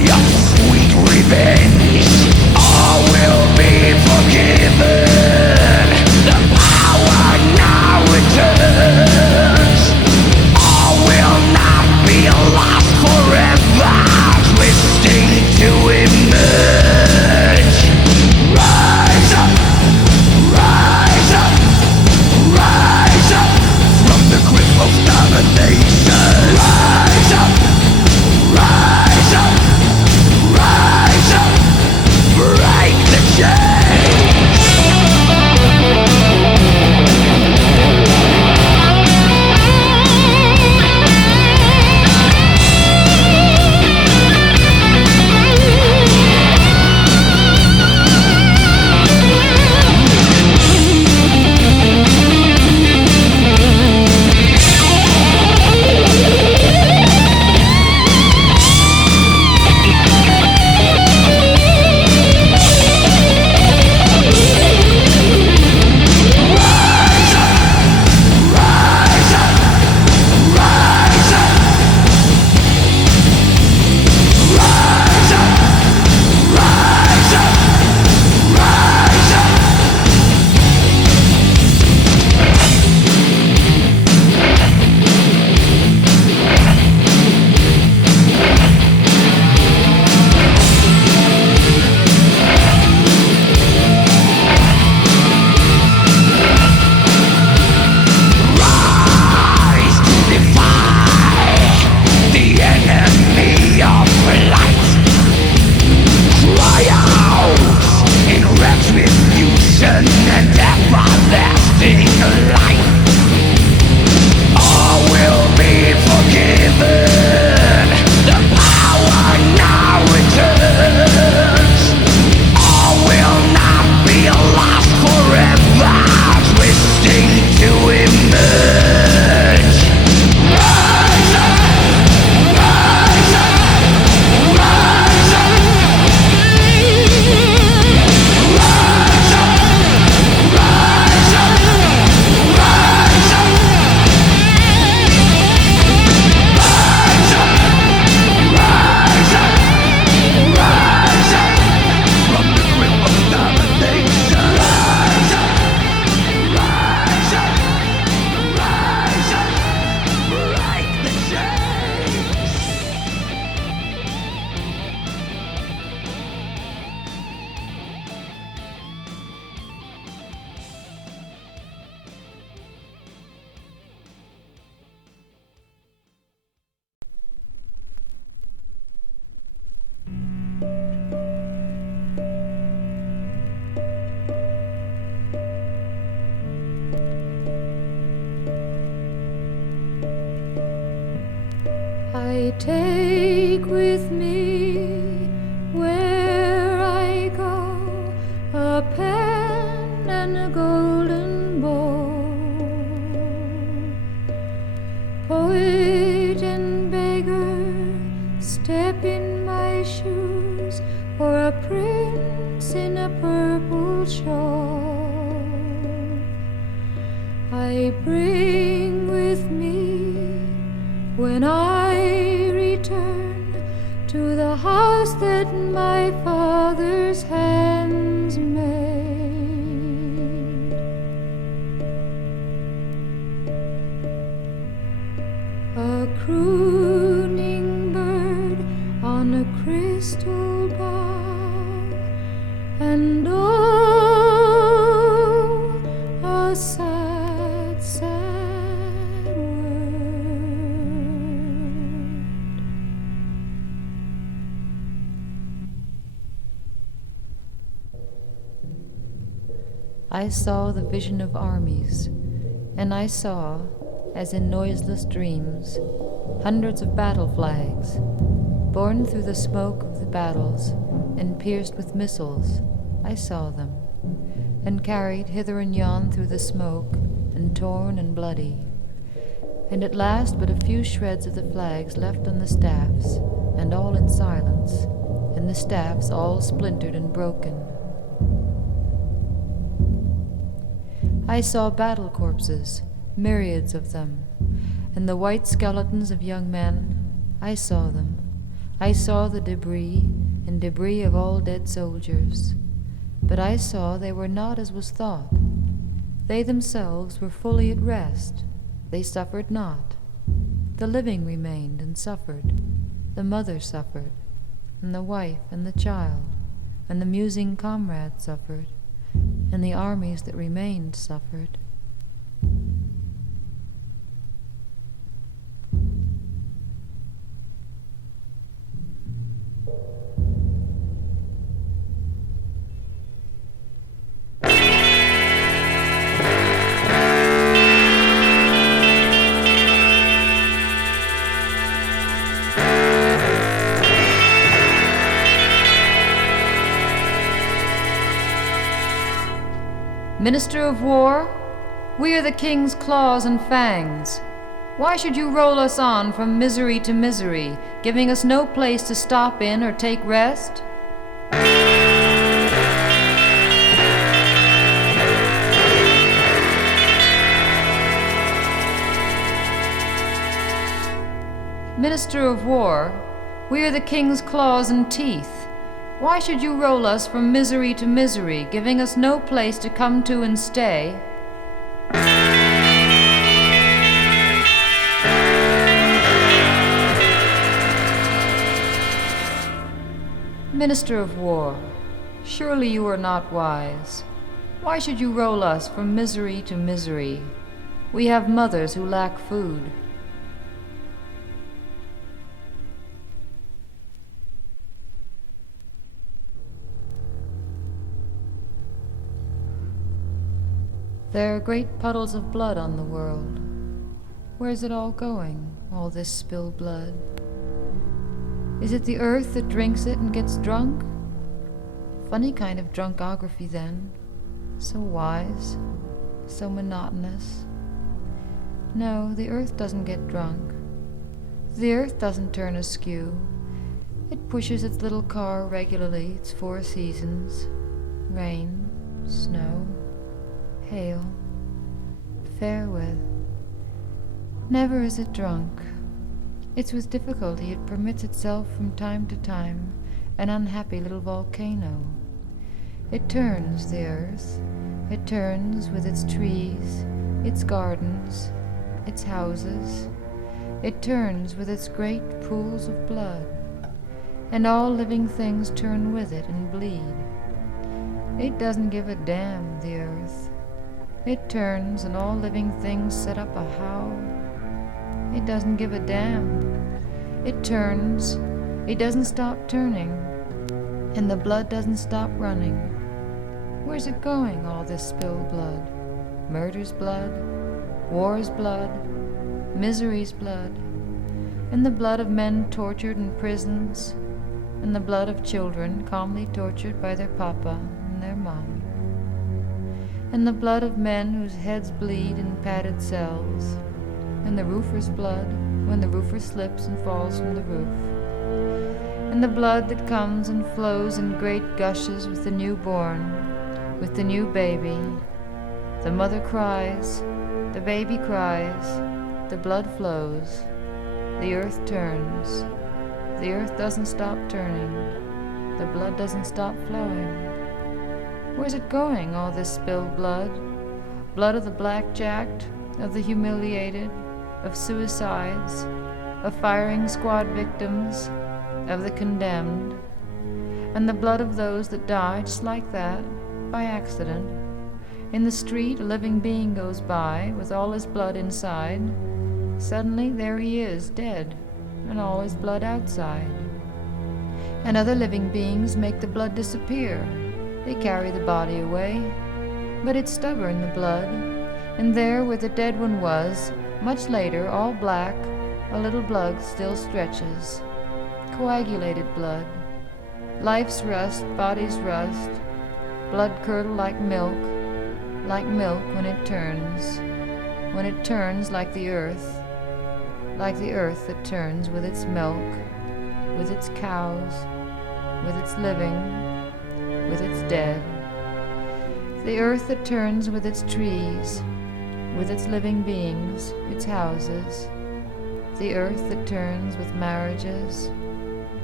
your sweet revenge. All will be forgiven. The power now returns. All will not be lost forever, twisting to emerge. Rise up, rise up, rise up from the grip of domination. Rise up, rise up, rise up, break the chains. I take with me where I go a pen and a golden bowl. Poet and beggar step in my shoes, or a prince in a purple shawl. I bring with me when I return to the house that my father's hands made, a crooning bird on a crystal bough, and oh, a sad, sad word. I saw the vision of armies, and I saw, as in noiseless dreams, hundreds of battle flags, borne through the smoke of the battles and pierced with missiles. I saw them, and carried hither and yon through the smoke, and torn and bloody, and at last but a few shreds of the flags left on the staffs, and all in silence, and the staffs all splintered and broken. I saw battle corpses, myriads of them, and the white skeletons of young men. I saw them. I saw the debris and debris of all dead soldiers, but I saw they were not as was thought. They themselves were fully at rest. They suffered not. The living remained and suffered. The mother suffered, and the wife and the child, and the musing comrade suffered, and the armies that remained suffered. Minister of War, we are the King's claws and fangs. Why should you roll us on from misery to misery, giving us no place to stop in or take rest? Minister of War, we are the King's claws and teeth. Why should you roll us from misery to misery, giving us no place to come to and stay? Minister of War, surely you are not wise. Why should you roll us from misery to misery? We have mothers who lack food. There are great puddles of blood on the world. Where's it all going, all this spilled blood? Is it the earth that drinks it and gets drunk? Funny kind of drunkography then. So wise, so monotonous. No, the earth doesn't get drunk. The earth doesn't turn askew. It pushes its little car regularly, its 4 seasons. Rain, snow, hail, fair with. Never is it drunk. It's with difficulty it permits itself from time to time an unhappy little volcano. It turns, the earth. It turns with its trees, its gardens, its houses. It turns with its great pools of blood. And all living things turn with it and bleed. It doesn't give a damn, the earth. It turns, and all living things set up a howl. It doesn't give a damn. It turns. It doesn't stop turning. And the blood doesn't stop running. Where's it going, all this spilled blood? Murder's blood, war's blood, misery's blood, and the blood of men tortured in prisons, and the blood of children calmly tortured by their papa and their mama, and the blood of men whose heads bleed in padded cells, and the roofer's blood when the roofer slips and falls from the roof, and the blood that comes and flows in great gushes with the newborn, with the new baby. The mother cries, the baby cries, the blood flows, the earth turns. The earth doesn't stop turning, the blood doesn't stop flowing. Where's it going, all this spilled blood? Blood of the blackjacked, of the humiliated, of suicides, of firing squad victims, of the condemned, and the blood of those that die just like that, by accident. In the street, a living being goes by with all his blood inside. Suddenly, there he is, dead, and all his blood outside. And other living beings make the blood disappear. They carry the body away, but it's stubborn, the blood, and there where the dead one was, much later, all black, a little blood still stretches. Coagulated blood. Life's rust, body's rust, blood curdle like milk when it turns like the earth that turns with its milk, with its cows, with its living, with its dead. The earth that turns with its trees, with its living beings, its houses. The earth that turns with marriages,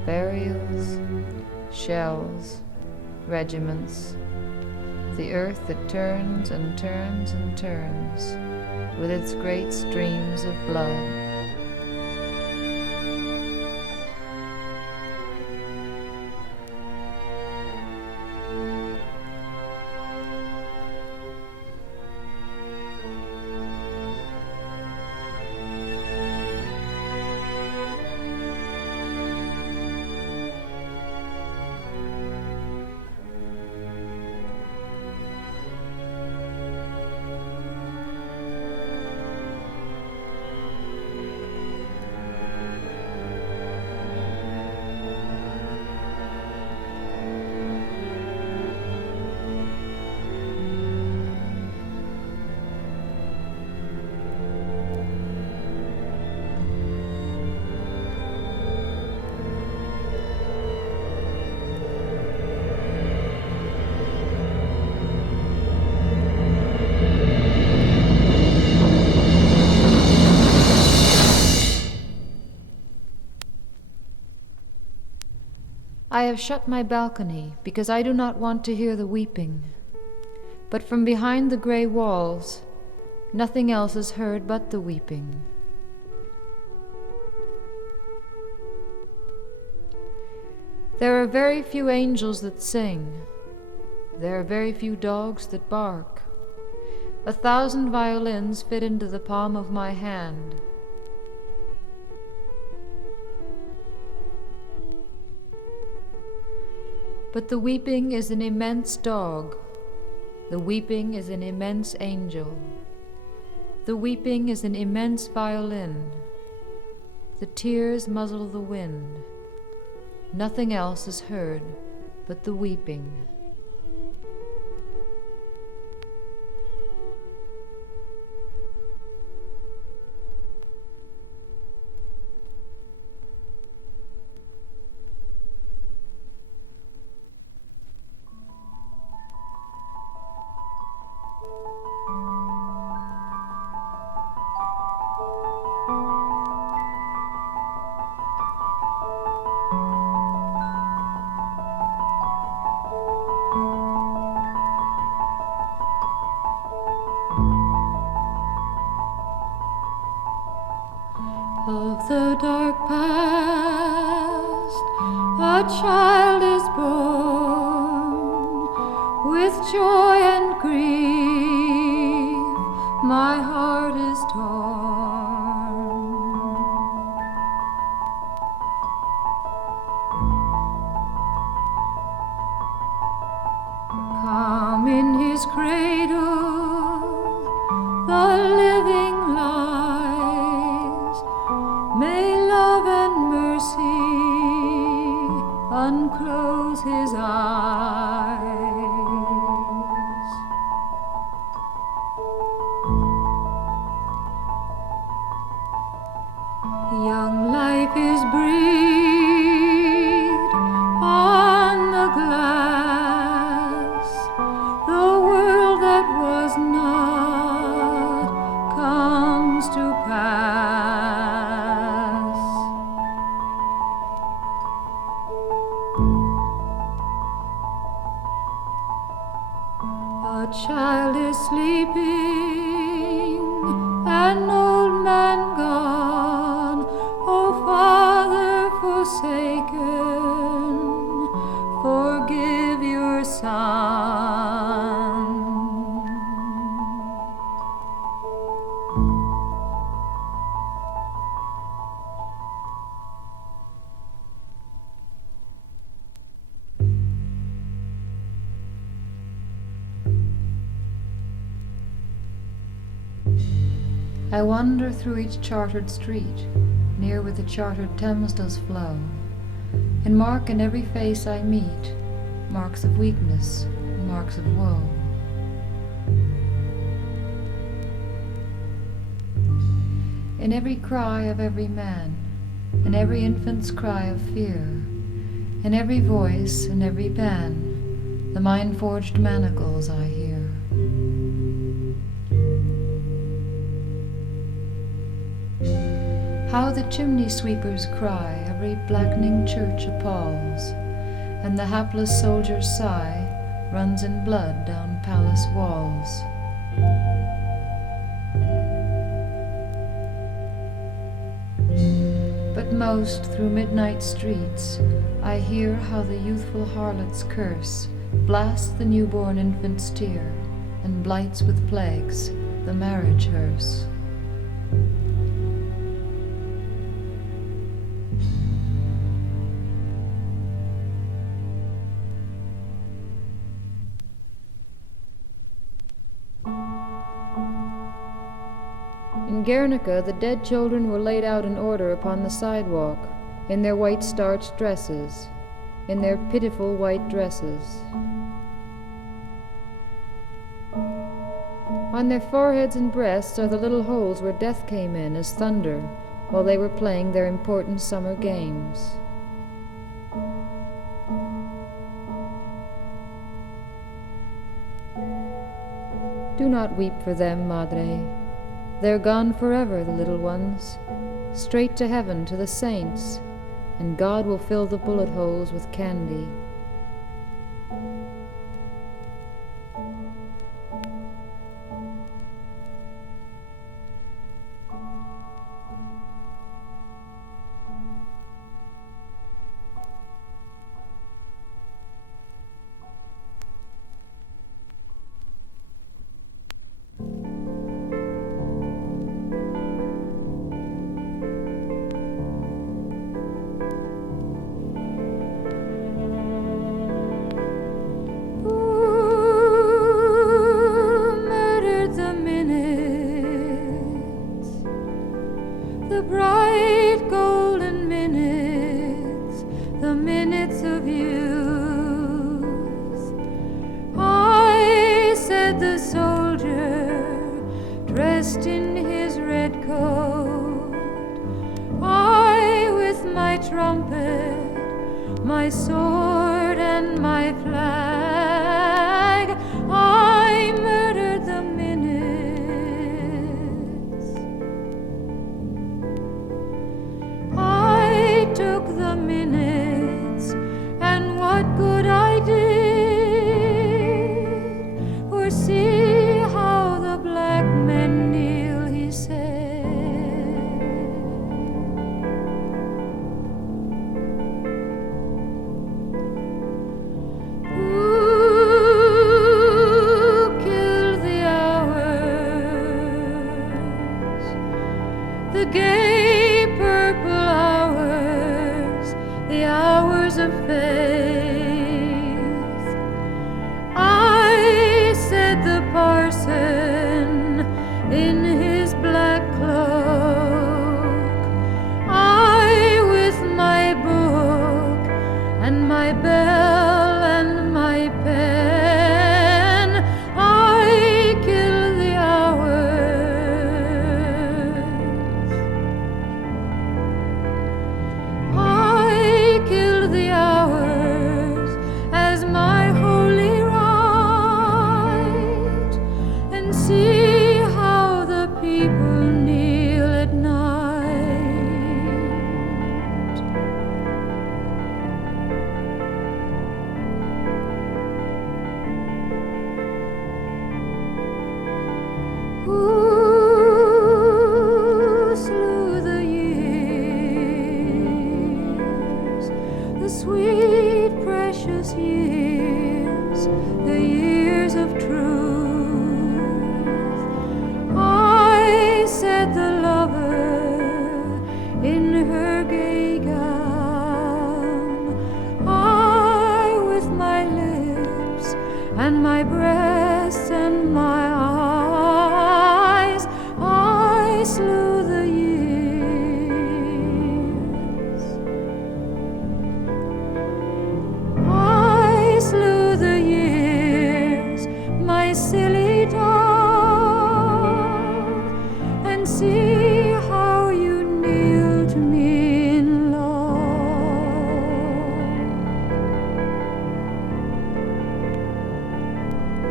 burials, shells, regiments, the earth that turns and turns and turns with its great streams of blood. I have shut my balcony because I do not want to hear the weeping. But from behind the gray walls, nothing else is heard but the weeping. There are very few angels that sing. There are very few dogs that bark. 1,000 violins fit into the palm of my hand. But the weeping is an immense dog. The weeping is an immense angel. The weeping is an immense violin. The tears muzzle the wind. Nothing else is heard but the weeping. Of the dark past, a child is born. With joy and grief, my heart is torn. Calm in his cradle, the living lies. May love and mercy unclose his eyes. Young life is breathed on the glass. The world that was not comes to pass. A child is sleeping, an old man gone, O Father forsaken, forgive your son. I wander through each chartered street, near where the chartered Thames does flow, and mark in every face I meet marks of weakness, marks of woe. In every cry of every man, in every infant's cry of fear, in every voice, in every pen, the mind-forged manacles I hear. How the chimney sweepers cry of every blackening church appalls, and the hapless soldier's sigh runs in blood down palace walls. But most through midnight streets I hear how the youthful harlot's curse blasts the newborn infant's tear, and blights with plagues the marriage hearse. In Guernica, the dead children were laid out in order upon the sidewalk, in their white starched dresses, in their pitiful white dresses. On their foreheads and breasts are the little holes where death came in as thunder while they were playing their important summer games. Do not weep for them, Madre. They're gone forever, the little ones, straight to heaven, to the saints, and God will fill the bullet holes with candy. The bright golden minutes, the minutes of youth. I, said the soldier, dressed in his red coat. I, with my trumpet, my sword and my flag, I murdered the minutes. I took the minutes, and what good I did. For see how the black men kneel, he said. Who killed the hours, the gay purple hours, the hours of faith? I, said the parson in his black cloak. I, with my book and my bell and my pen, I kill the hours. I kill the hours as my holy right, and see how the people kneel at night. Who slew the years, the sweet precious years, the years of truth? I, said the lover in her gay gown. I, with my lips and my breasts and my eyes, I slew the years. I slew the years, my silly dog, and see how you kneel to me in love.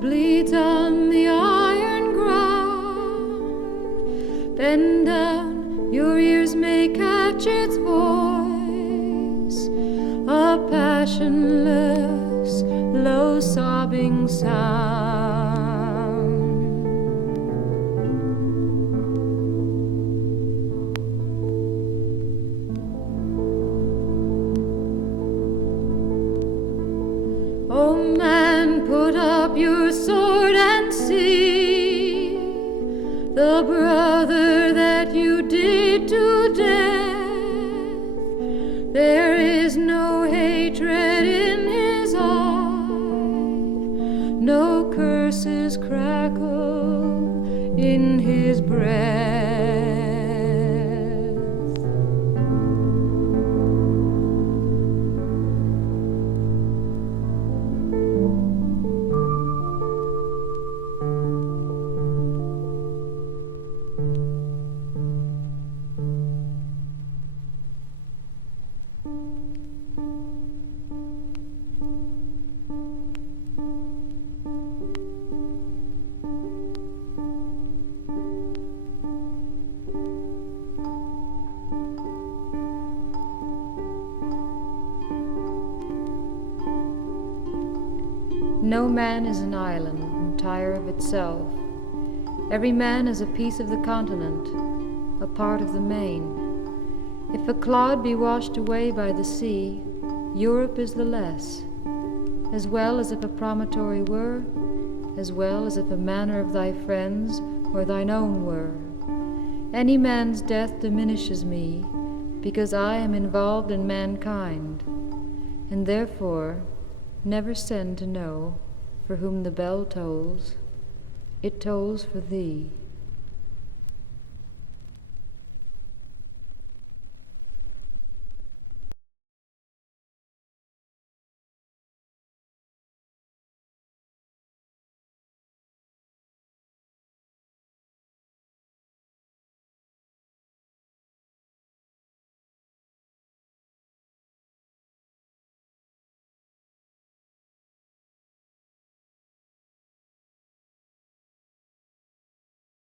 bleeds on the iron ground. Bend down, your ears may catch its voice, a passionless, low sobbing sound. Oh man, put up your sword and see the brother that you did to death. There is no hatred in his eye, no curses crackle in his breath. No man is an island, entire of itself. Every man is a piece of the continent, a part of the main. If a clod be washed away by the sea, Europe is the less, as well as if a promontory were, as well as if a manor of thy friends or thine own were. Any man's death diminishes me, because I am involved in mankind, and therefore never send to know for whom the bell tolls. It tolls for thee.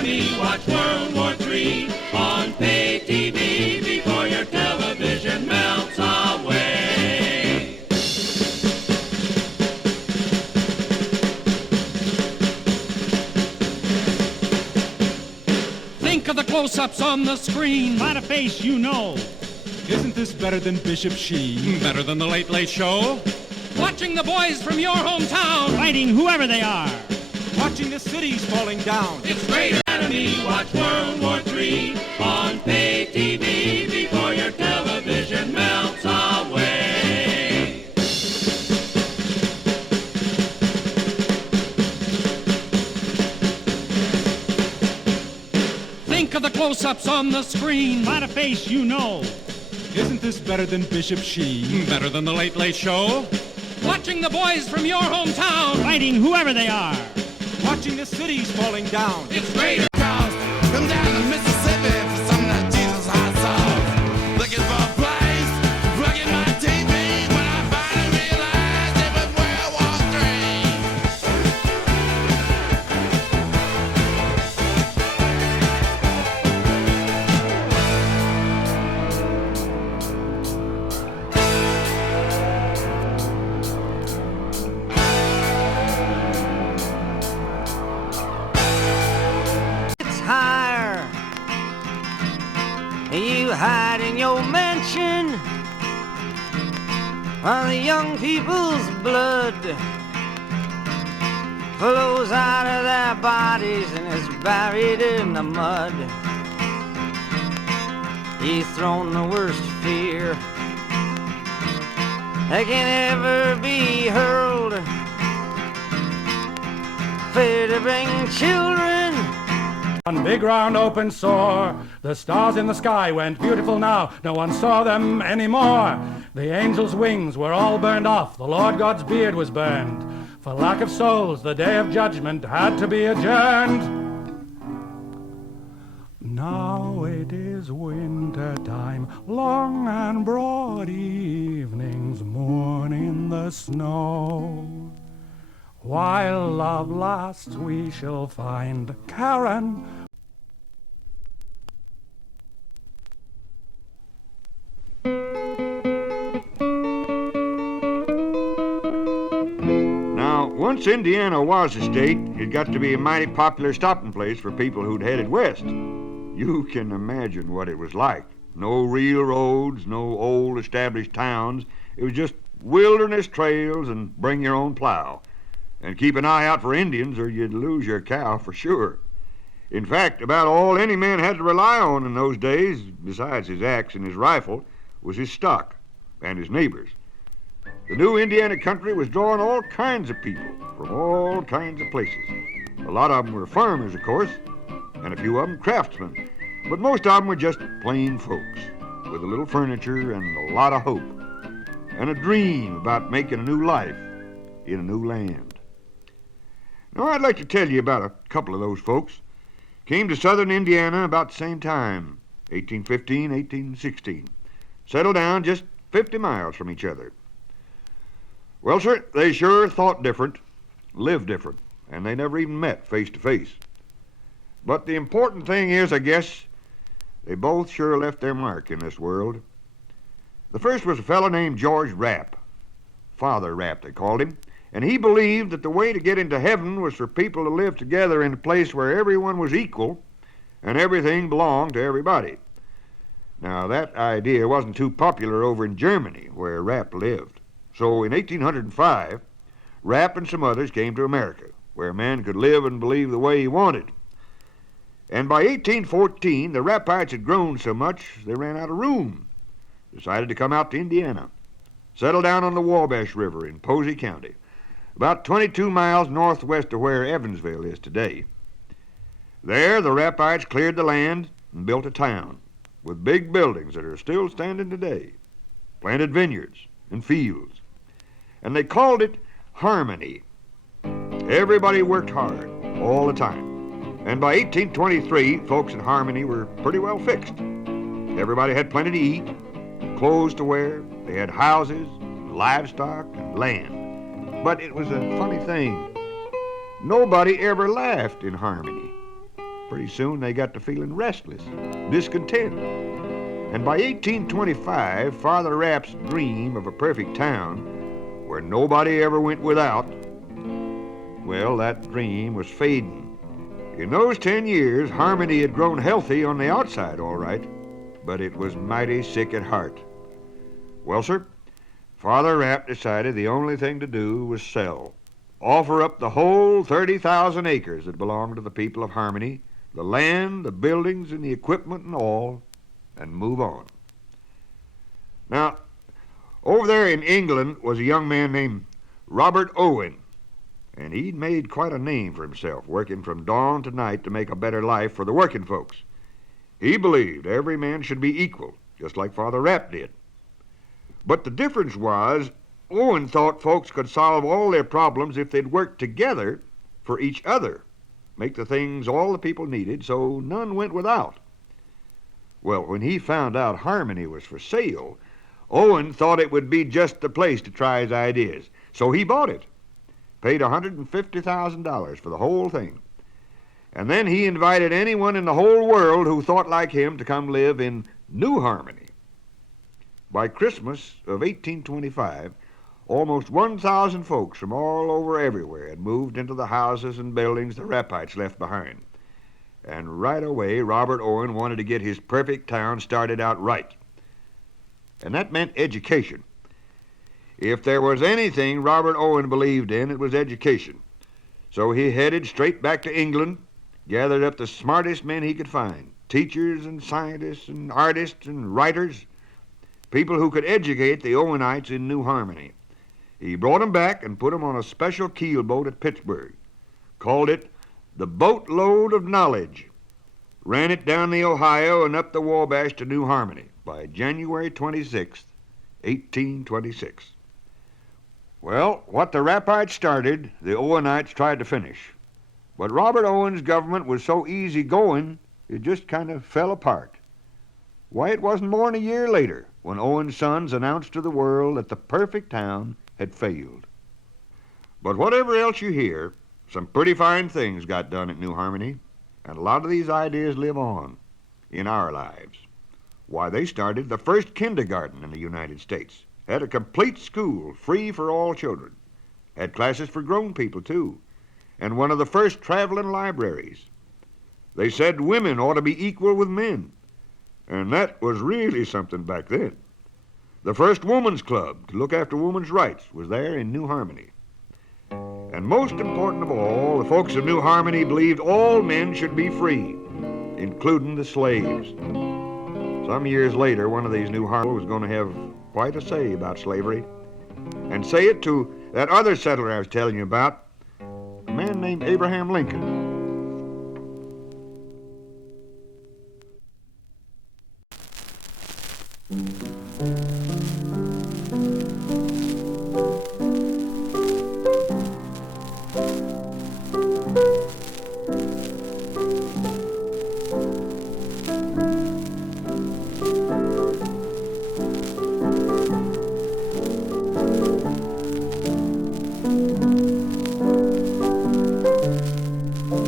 enemy. Watch World War III on pay TV before your television melts away. Think of the close-ups on the screen. Not a face you know. Isn't this better than Bishop Sheen? Better than the Late Late Show. Watching the boys from your hometown. Fighting whoever they are. Watching the cities falling down. It's great enemy. Watch World War III on pay TV before your television melts away. Think of the close-ups on the screen. Not a face you know. Isn't this better than Bishop Sheen? Better than the Late Late Show. Watching the boys from your hometown. Fighting whoever they are. Watching the cities falling down. It's great. Come down to Mississippi for some of that Jesus hot sauce. Looking for a place to plug in my TV when I finally realized it was World War III. Higher, you hide in your mansion while the young people's blood flows out of their bodies and is buried in the mud. He's thrown the worst fear that can ever be hurled, fear to bring children. One big round open sore. The stars in the sky went beautiful now. No one saw them anymore. The angels' wings were all burned off. The Lord God's beard was burned. For lack of souls, the day of judgment had to be adjourned. Now it is winter time, long and broad evenings mourn in the snow. While love lasts, we shall find Karen. Now, once Indiana was a state, it got to be a mighty popular stopping place for people who'd headed west. You can imagine what it was like. No real roads, no old established towns. It was just wilderness trails and bring your own plow. And keep an eye out for Indians or you'd lose your cow for sure. In fact, about all any man had to rely on in those days, besides his axe and his rifle, was his stock and his neighbors. The new Indiana country was drawing all kinds of people from all kinds of places. A lot of them were farmers, of course, and a few of them craftsmen. But most of them were just plain folks with a little furniture and a lot of hope and a dream about making a new life in a new land. Now, I'd like to tell you about a couple of those folks. Came to southern Indiana about the same time, 1815, 1816. Settled down just 50 miles from each other. Well, sir, they sure thought different, lived different, and they never even met face to face. But the important thing is, I guess, they both sure left their mark in this world. The first was a fellow named George Rapp. Father Rapp, they called him. And he believed that the way to get into heaven was for people to live together in a place where everyone was equal and everything belonged to everybody. Now, that idea wasn't too popular over in Germany, where Rapp lived. So in 1805, Rapp and some others came to America, where a man could live and believe the way he wanted. And by 1814, the Rappites had grown so much they ran out of room. Decided to come out to Indiana. Settled down on the Wabash River in Posey County, about 22 miles northwest of where Evansville is today. There, the Rappites cleared the land and built a town with big buildings that are still standing today, planted vineyards and fields. And they called it Harmony. Everybody worked hard all the time. And by 1823, folks in Harmony were pretty well fixed. Everybody had plenty to eat, clothes to wear, they had houses, livestock, and land. But it was a funny thing. Nobody ever laughed in Harmony. pretty soon they got to feeling restless, discontent. And by 1825, Father Rapp's dream of a perfect town where nobody ever went without, well, that dream was fading. In those 10 years, Harmony had grown healthy on the outside, all right, but it was mighty sick at heart. Well, sir, Father Rapp decided the only thing to do was sell. Offer up the whole 30,000 acres that belonged to the people of Harmony, the land, the buildings, and the equipment and all, and move on. Now, over there in England was a young man named Robert Owen, and he'd made quite a name for himself, working from dawn to night to make a better life for the working folks. He believed every man should be equal, just like Father Rapp did. But the difference was, Owen thought folks could solve all their problems if they'd work together for each other, make the things all the people needed so none went without. Well, when he found out Harmony was for sale, Owen thought it would be just the place to try his ideas. So he bought it, paid $150,000 for the whole thing. And then he invited anyone in the whole world who thought like him to come live in New Harmony. By Christmas of 1825, almost 1,000 folks from all over everywhere had moved into the houses and buildings the Rappites left behind. And right away, Robert Owen wanted to get his perfect town started out right. And that meant education. If there was anything Robert Owen believed in, it was education. So he headed straight back to England, gathered up the smartest men he could find, teachers and scientists and artists and writers, people who could educate the Owenites in New Harmony. He brought them back and put them on a special keelboat at Pittsburgh, called it the Boatload of Knowledge, ran it down the Ohio and up the Wabash to New Harmony by January 26th, 1826. Well, what the Rappites started, the Owenites tried to finish. But Robert Owen's government was so easygoing, it just kind of fell apart. Why, it wasn't more than a year later when Owen's sons announced to the world that the perfect town had failed. But whatever else you hear, some pretty fine things got done at New Harmony, and a lot of these ideas live on in our lives. Why, they started the first kindergarten in the United States, had a complete school free for all children, had classes for grown people too, and one of the first traveling libraries. They said women ought to be equal with men, and that was really something back then. The first woman's club to look after women's rights was there in New Harmony. And most important of all, the folks of New Harmony believed all men should be free, including the slaves. Some years later, one of these New Harmony was going to have quite a say about slavery, and say it to that other settler I was telling you about, a man named Abraham Lincoln.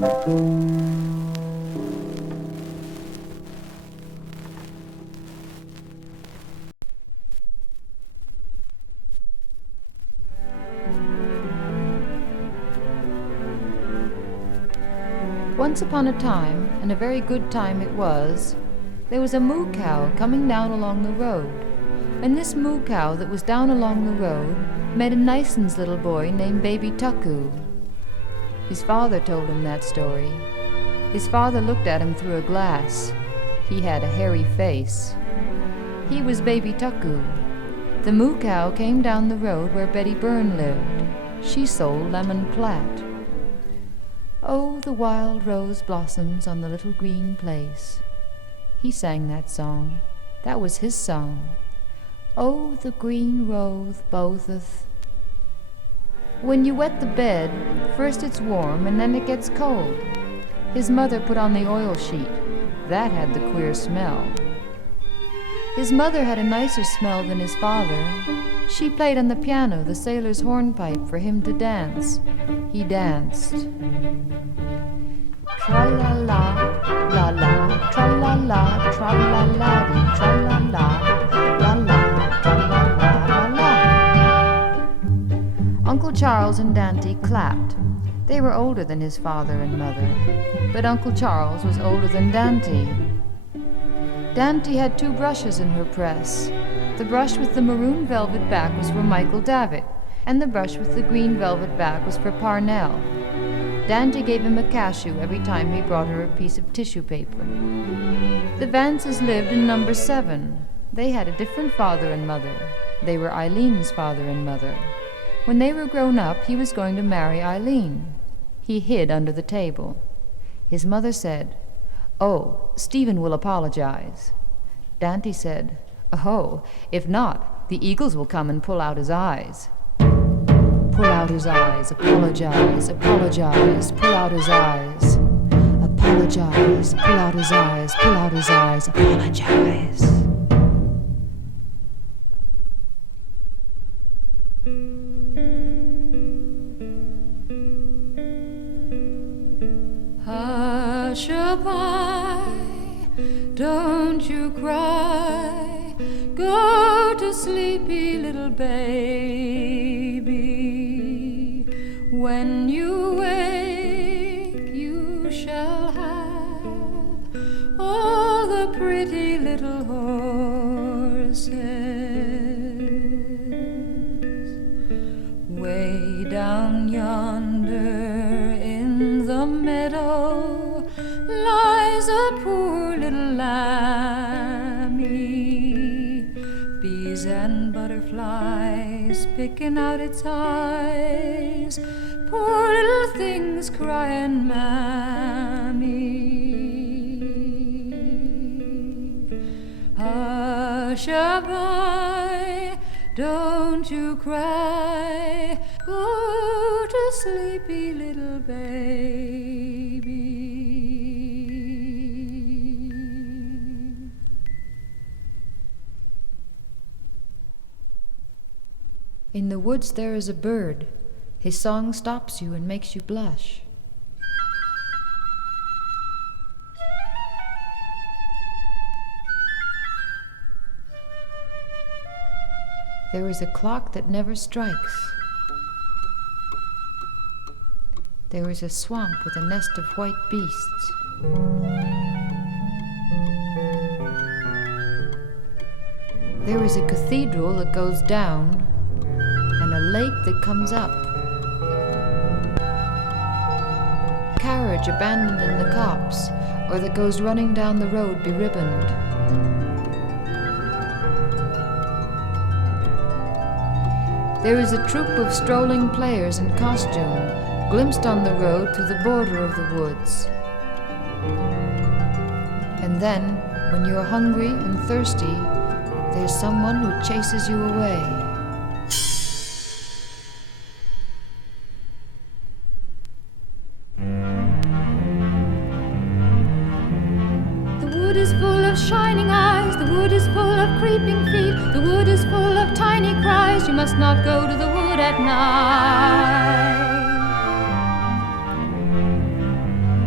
Once upon a time, and a very good time it was, there was a moo cow coming down along the road. And this moo cow that was down along the road met a nicens little boy named Baby Tuckoo. His father told him that story. His father looked at him through a glass. He had a hairy face. He was Baby Tuckoo. The moo cow came down the road where Betty Byrne lived. She sold lemon platt. Oh, the wild rose blossoms on the little green place. He sang that song. That was his song. Oh, the green rose botheth. When you wet the bed, first it's warm and then it gets cold. His mother put on the oil sheet. That had the queer smell. His mother had a nicer smell than his father. She played on the piano the sailor's hornpipe for him to dance. He danced. Tra-la-la, la-la, tra-la-la, tra-la-la-dee, tra-la-la, la-la, tra-la-la, la-la. Uncle Charles and Dante clapped. They were older than his father and mother, but Uncle Charles was older than Dante. Dante had 2 brushes in her press. The brush with the maroon velvet back was for Michael Davitt, and the brush with the green velvet back was for Parnell. Dante gave him a cashew every time he brought her a piece of tissue paper. The Vances lived in number 7. They had a different father and mother. They were Eileen's father and mother. When they were grown up, he was going to marry Eileen. He hid under the table. His mother said, "Oh, Stephen will apologize." Dante said, "Oh, if not, the eagles will come and pull out his eyes." Pull out his eyes, apologize, apologize, pull out his eyes. Apologize, pull out his eyes, pull out his eyes, apologize. Hush-a-bye, don't you cry, go to sleepy little baby. When you wake, you shall have all the pretty little horses. Way down yonder in the meadow lies a poor little lambie, bees and butterflies picking out its eyes, poor little things crying, Mammy. Hush-a-bye, don't you cry, go to sleepy little baby. In the woods there is a bird. His song stops you and makes you blush. There is a clock that never strikes. There is a swamp with a nest of white beasts. There is a cathedral that goes down and a lake that comes up. Carriage abandoned in the copse, or that goes running down the road beribboned. There is a troop of strolling players in costume, glimpsed on the road through the border of the woods. And then, when you're hungry and thirsty, there's someone who chases you away. The wood is full of shining eyes, the wood is full of creeping feet, the wood is full of tiny cries, you must not go to the wood at night.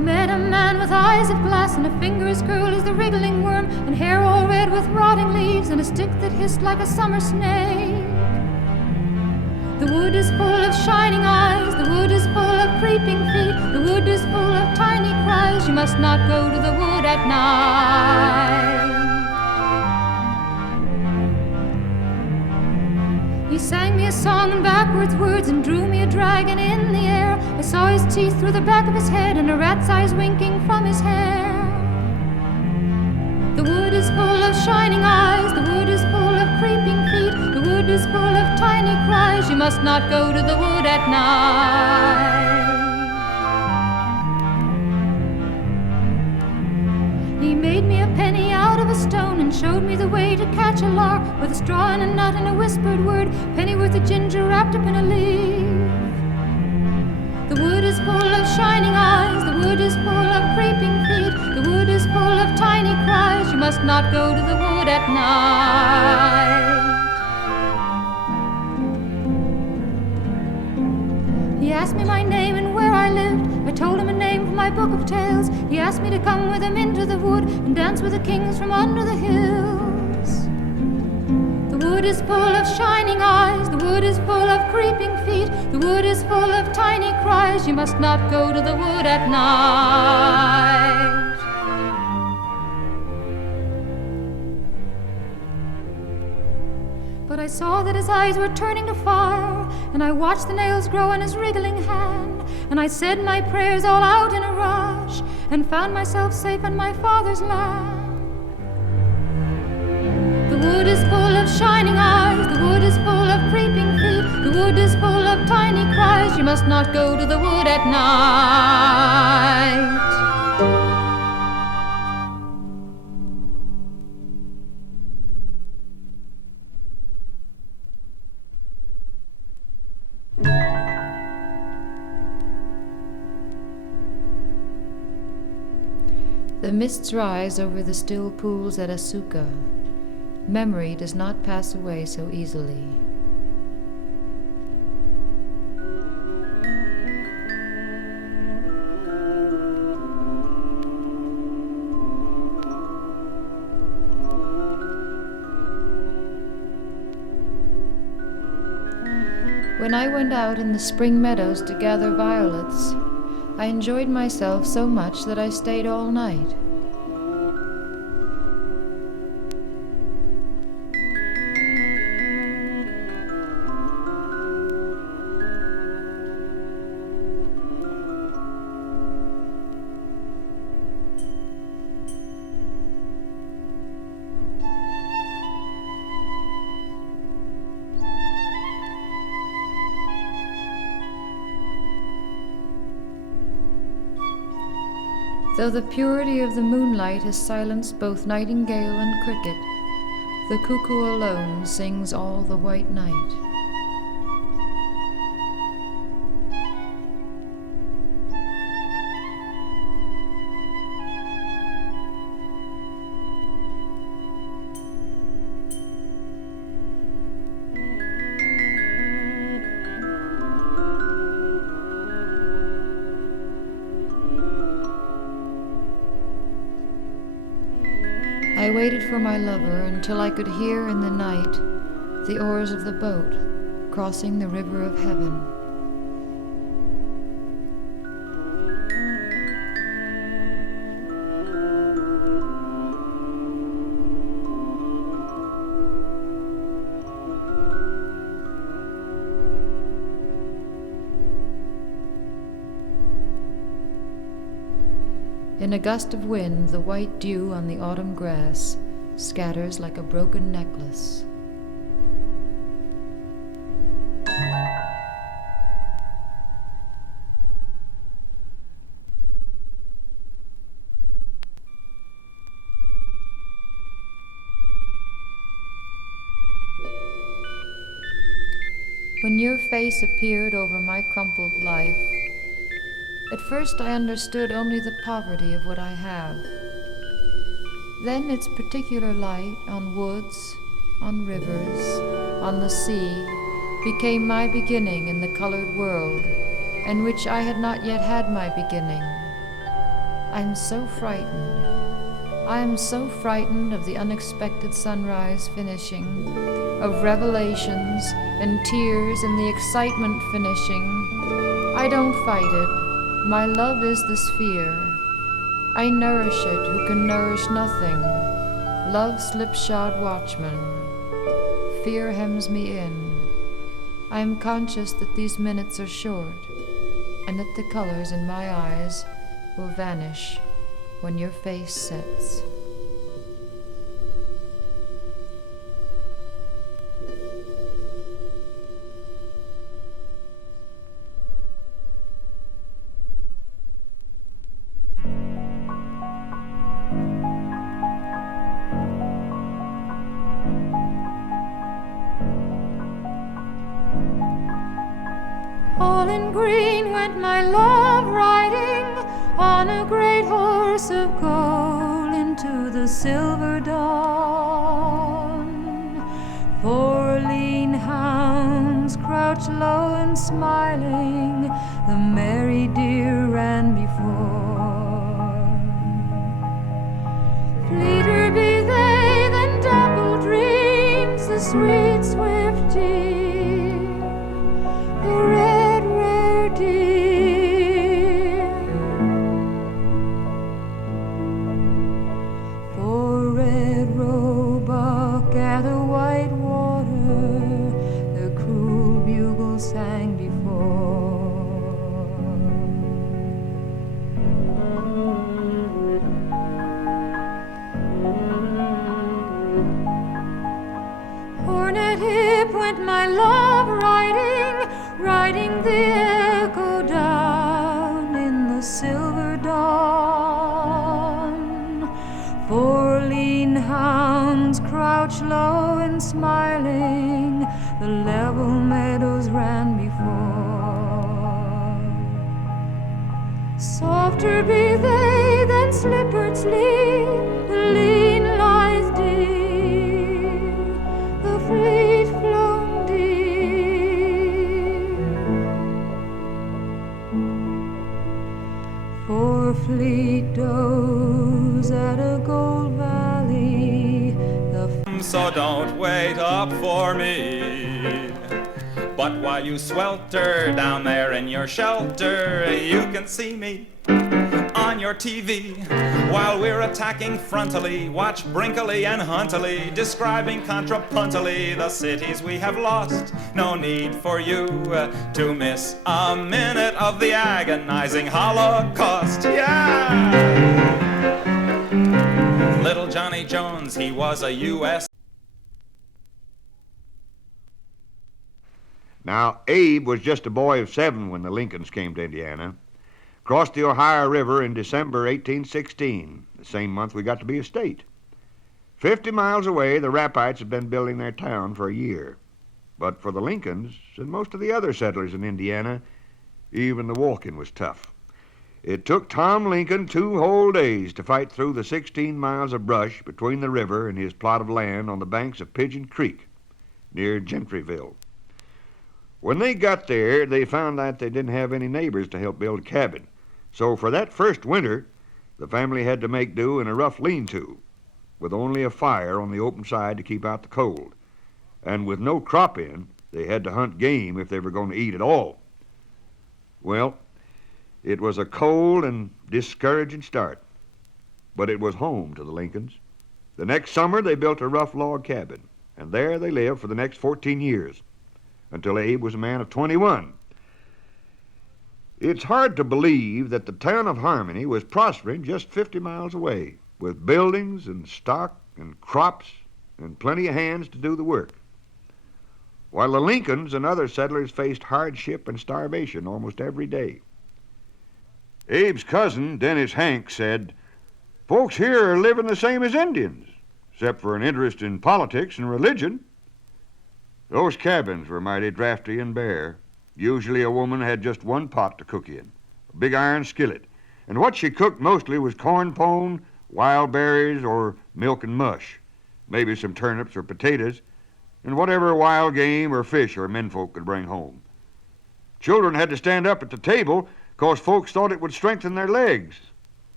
met a man with eyes of glass and a finger as curled as the wriggling worm, and hair all red with rotting leaves, and a stick that hissed like a summer snake. The wood is full of shining eyes, the wood is full of creeping feet, the wood is full of tiny cries. You must not go to the wood at night. He sang me a song in backwards words and drew me a dragon in the air. I saw his teeth through the back of his head and a rat's eyes winking from his hair. The wood is full of shining eyes, the wood is full of creeping feet, the wood is full of tiny cries. You must not go to the wood at night. He made me a penny out of a stone and showed me the way to catch a lark, with a straw and a nut and a whispered word, penny worth of ginger wrapped up in a leaf. The wood is full of shining eyes, the wood is full of creeping feet, the wood is full of tiny cries. You must not go to the wood at night. He asked me my name and where I lived. I told him a name from my book of tales. He asked me to come with him into the wood and dance with the kings from under the hills. The wood is full of shining eyes, the wood is full of creeping feet, the wood is full of tiny cries. You must not go to the wood at night. But I saw that his eyes were turning to fire, and I watched the nails grow in his wriggling hand, and I said my prayers all out in a rush, and found myself safe in my father's land. The wood is full of shining eyes, the wood is full of creeping feet, the wood is full of tiny cries. You must not go to the wood at night. The mists rise over the still pools at Asuka. Memory does not pass away so easily. When I went out in the spring meadows to gather violets, I enjoyed myself so much that I stayed all night. Though the purity of the moonlight has silenced both nightingale and cricket, the cuckoo alone sings all the white night. I waited for my lover until I could hear in the night the oars of the boat crossing the river of heaven. In a gust of wind, the white dew on the autumn grass scatters like a broken necklace. When your face appeared over my crumpled life, at first I understood only the poverty of what I have. Then its particular light on woods, on rivers, on the sea, became my beginning in the colored world, in which I had not yet had my beginning. I'm so frightened. I am so frightened of the unexpected sunrise finishing, of revelations and tears and the excitement finishing. I don't fight it. My love is this fear. I nourish it who can nourish nothing. Love slipshod watchman. Fear hems me in. I am conscious that these minutes are short, and that the colors in my eyes will vanish when your face sets. All in green went my love riding on a great horse of gold into the silver dawn. 4 lean hounds crouched low and smiling, the merry deer ran before. Fleeter be they than dapple dreams, the sweet swift deer, the red rare deer. For red roebuck at the white water, the cruel bugle sang before. Hornet hip went my love riding, riding the echo down in the silver dawn. 4 lean hounds crouched low and smiling, the level meadows ran before. Softer be they than slippered sleep, the lean lithe deer, the fleet flown deer. For fleet does at a gold valley, the So don't wait up for me. But while you swelter down there in your shelter, you can see me on your TV. While we're attacking frontally, watch Brinkley and Huntley describing contrapuntally the cities we have lost. No need for you to miss a minute of the agonizing Holocaust. Yeah! Little Johnny Jones, he was a U.S. Now, Abe was just a boy of 7 when the Lincolns came to Indiana. Crossed the Ohio River in December 1816, the same month we got to be a state. 50 miles away, the Rappites had been building their town for a year. But for the Lincolns and most of the other settlers in Indiana, even the walking was tough. It took Tom Lincoln 2 whole days to fight through the 16 miles of brush between the river and his plot of land on the banks of Pigeon Creek, near Gentryville. When they got there, they found that they didn't have any neighbors to help build a cabin. So for that first winter, the family had to make do in a rough lean-to, with only a fire on the open side to keep out the cold. And with no crop in, they had to hunt game if they were going to eat at all. Well, it was a cold and discouraging start, but it was home to the Lincolns. The next summer, they built a rough log cabin, and there they lived for the next 14 years. Until Abe was a man of 21. It's hard to believe that the town of Harmony was prospering just 50 miles away, with buildings and stock and crops and plenty of hands to do the work. While the Lincolns and other settlers faced hardship and starvation almost every day. Abe's cousin, Dennis Hanks, said, "Folks here are living the same as Indians, except for an interest in politics and religion." Those cabins were mighty drafty and bare. Usually a woman had just one pot to cook in, a big iron skillet, and what she cooked mostly was corn pone, wild berries, or milk and mush, maybe some turnips or potatoes, and whatever wild game or fish our menfolk could bring home. Children had to stand up at the table 'cause folks thought it would strengthen their legs.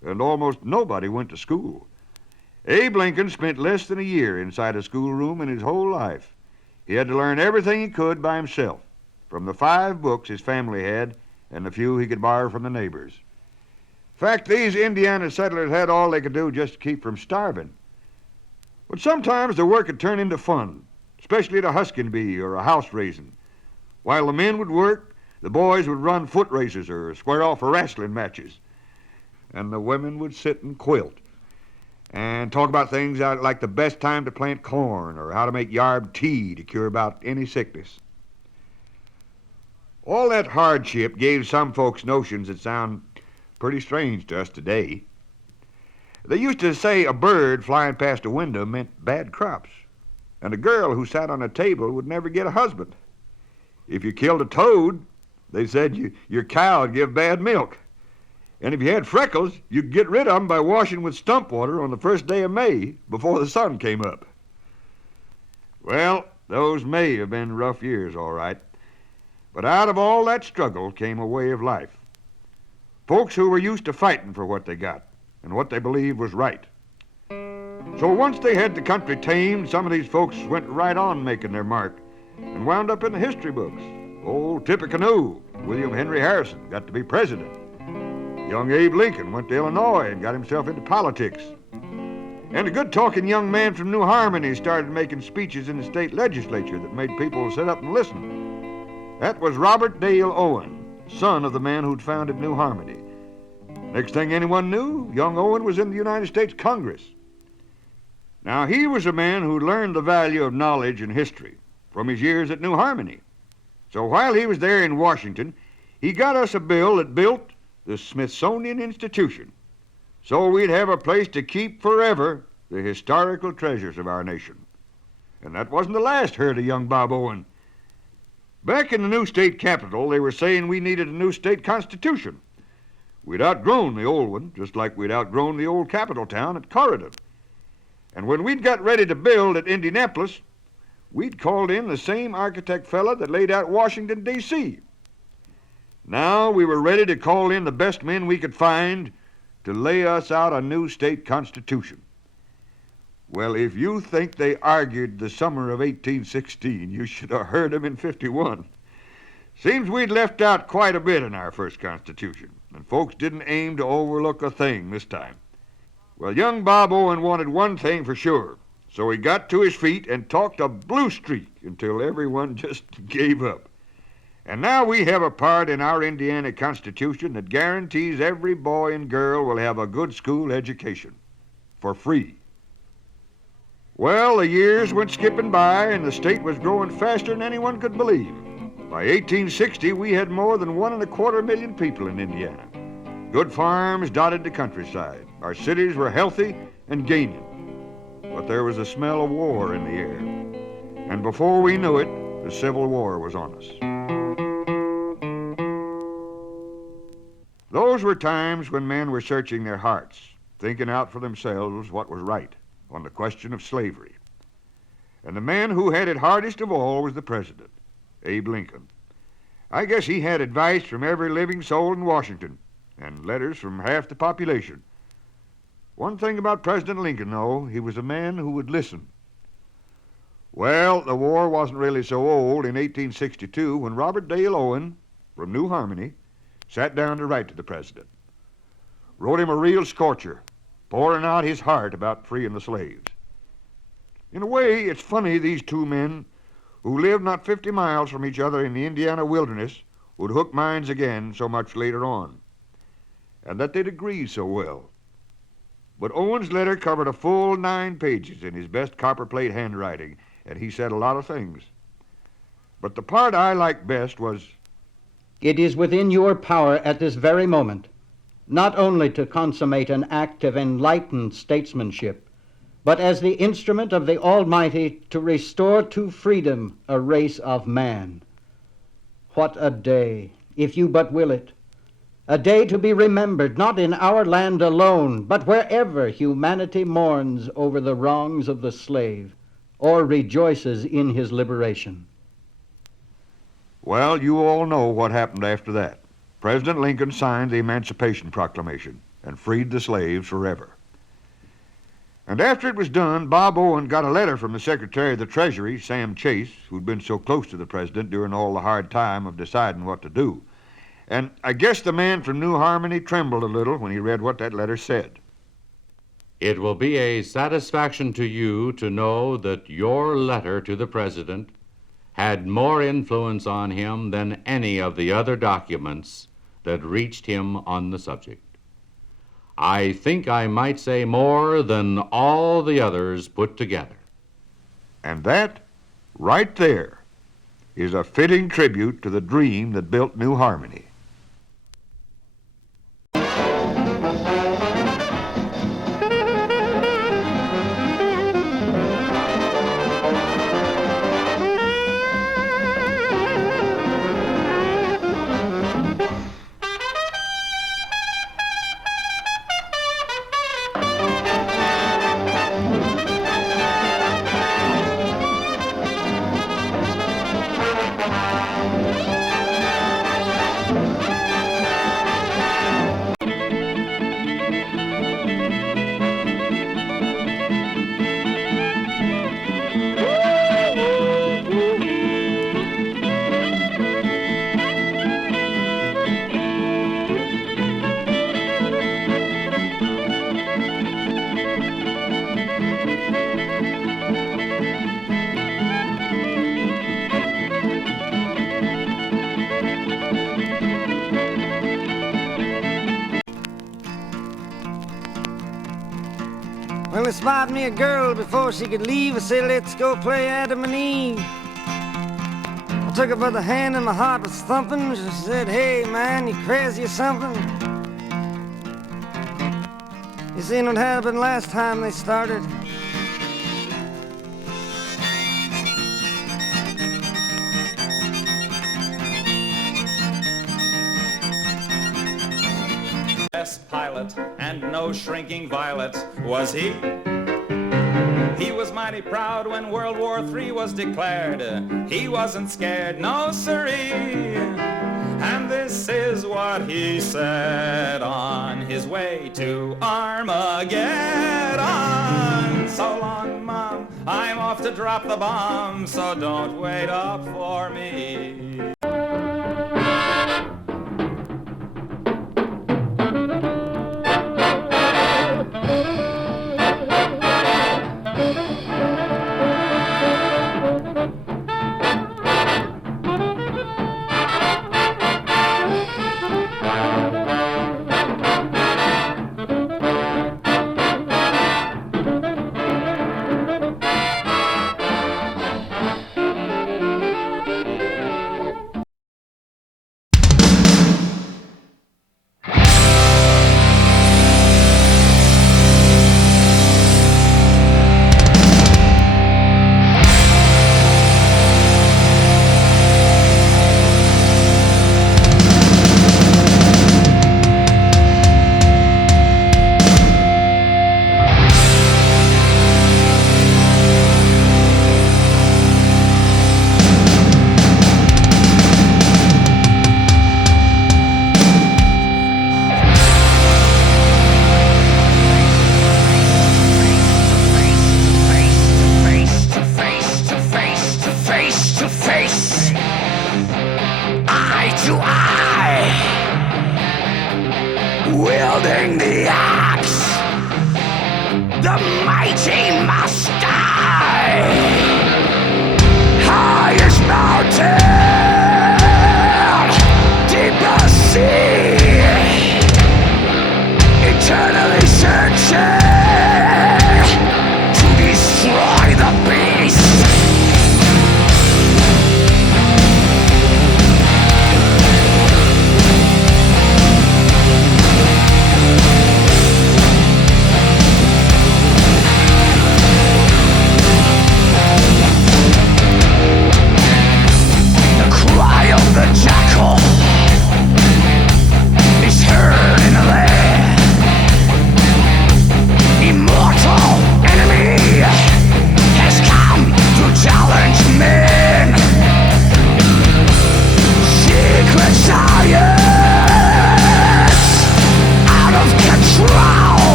and almost nobody went to school. Abe Lincoln spent less than a year inside a schoolroom in his whole life. He had to learn everything he could by himself, from the 5 books his family had and the few he could borrow from the neighbors. In fact, these Indiana settlers had all they could do just to keep from starving. But sometimes the work would turn into fun, especially at a husking bee or a house raising. While the men would work, the boys would run foot races or square off for wrestling matches. And the women would sit and quilt and talk about things like the best time to plant corn or how to make yarb tea to cure about any sickness. All that hardship gave some folks notions that sound pretty strange to us today. They used to say a bird flying past a window meant bad crops, and a girl who sat on a table would never get a husband. If you killed a toad, they said your cow would give bad milk. And if you had freckles, you could get rid of them by washing with stump water on the first day of May before the sun came up. Well, those may have been rough years, all right. But out of all that struggle came a way of life. Folks who were used to fighting for what they got and what they believed was right. So once they had the country tamed, some of these folks went right on making their mark and wound up in the history books. Old Tippecanoe, William Henry Harrison, got to be president. Young Abe Lincoln went to Illinois and got himself into politics. And a good-talking young man from New Harmony started making speeches in the state legislature that made people sit up and listen. That was Robert Dale Owen, son of the man who'd founded New Harmony. Next thing anyone knew, young Owen was in the United States Congress. Now, he was a man who learned the value of knowledge and history from his years at New Harmony. So while he was there in Washington, he got us a bill that built the Smithsonian Institution, so we'd have a place to keep forever the historical treasures of our nation. And that wasn't the last heard of young Bob Owen. Back in the new state capitol, they were saying we needed a new state constitution. We'd outgrown the old one, just like we'd outgrown the old capital town at Corydon. And when we'd got ready to build at Indianapolis, we'd called in the same architect fella that laid out Washington, D.C. Now we were ready to call in the best men we could find to lay us out a new state constitution. Well, if you think they argued the summer of 1816, you should have heard them in 51. Seems we'd left out quite a bit in our first constitution, and folks didn't aim to overlook a thing this time. Well, young Bob Owen wanted one thing for sure, so he got to his feet and talked a blue streak until everyone just gave up. And now we have a part in our Indiana Constitution that guarantees every boy and girl will have a good school education for free. Well, the years went skipping by, and the state was growing faster than anyone could believe. By 1860, we had more than 1.25 million people in Indiana. Good farms dotted the countryside. Our cities were healthy and gaining. But there was a smell of war in the air. And before we knew it, the Civil War was on us. Those were times when men were searching their hearts, thinking out for themselves what was right on the question of slavery. And the man who had it hardest of all was the president, Abe Lincoln. I guess he had advice from every living soul in Washington and letters from half the population. One thing about President Lincoln, though, he was a man who would listen. Well, the war wasn't really so old in 1862 when Robert Dale Owen from New Harmony sat down to write to the president. Wrote him a real scorcher, pouring out his heart about freeing the slaves. In a way, it's funny these two men who lived not 50 miles from each other in the Indiana wilderness would hook minds again so much later on, and that they'd agree so well. But Owen's letter covered a full 9 pages in his best copperplate handwriting, and he said a lot of things. But the part I liked best was, "It is within your power at this very moment not only to consummate an act of enlightened statesmanship, but as the instrument of the Almighty to restore to freedom a race of man. What a day, if you but will it. A day to be remembered, not in our land alone, but wherever humanity mourns over the wrongs of the slave or rejoices in his liberation." Well, you all know what happened after that. President Lincoln signed the Emancipation Proclamation, and freed the slaves forever. And after it was done, Bob Owen got a letter from the Secretary of the Treasury, Sam Chase, who'd been so close to the president during all the hard time of deciding what to do. And I guess the man from New Harmony trembled a little when he read what that letter said. It will be a satisfaction to you to know that your letter to the president had more influence on him than any of the other documents that reached him on the subject. I think I might say more than all the others put together. And that, right there, is a fitting tribute to the dream that built New Harmony. Well, they spotted me a girl before she could leave. I said, let's go play Adam and Eve. I took her by the hand and my heart was thumping. She said, hey, man, you crazy or something? You seen what happened last time they started? Best pilot and no shrinking violet was he. He was mighty proud when World War III was declared. He wasn't scared, no siree. And this is what he said on his way to Armageddon. So long, Mom, I'm off to drop the bomb, so don't wait up for me. Wielding the axe, the mighty must die. Highest mountain, deepest sea, eternally searching to destroy the beast.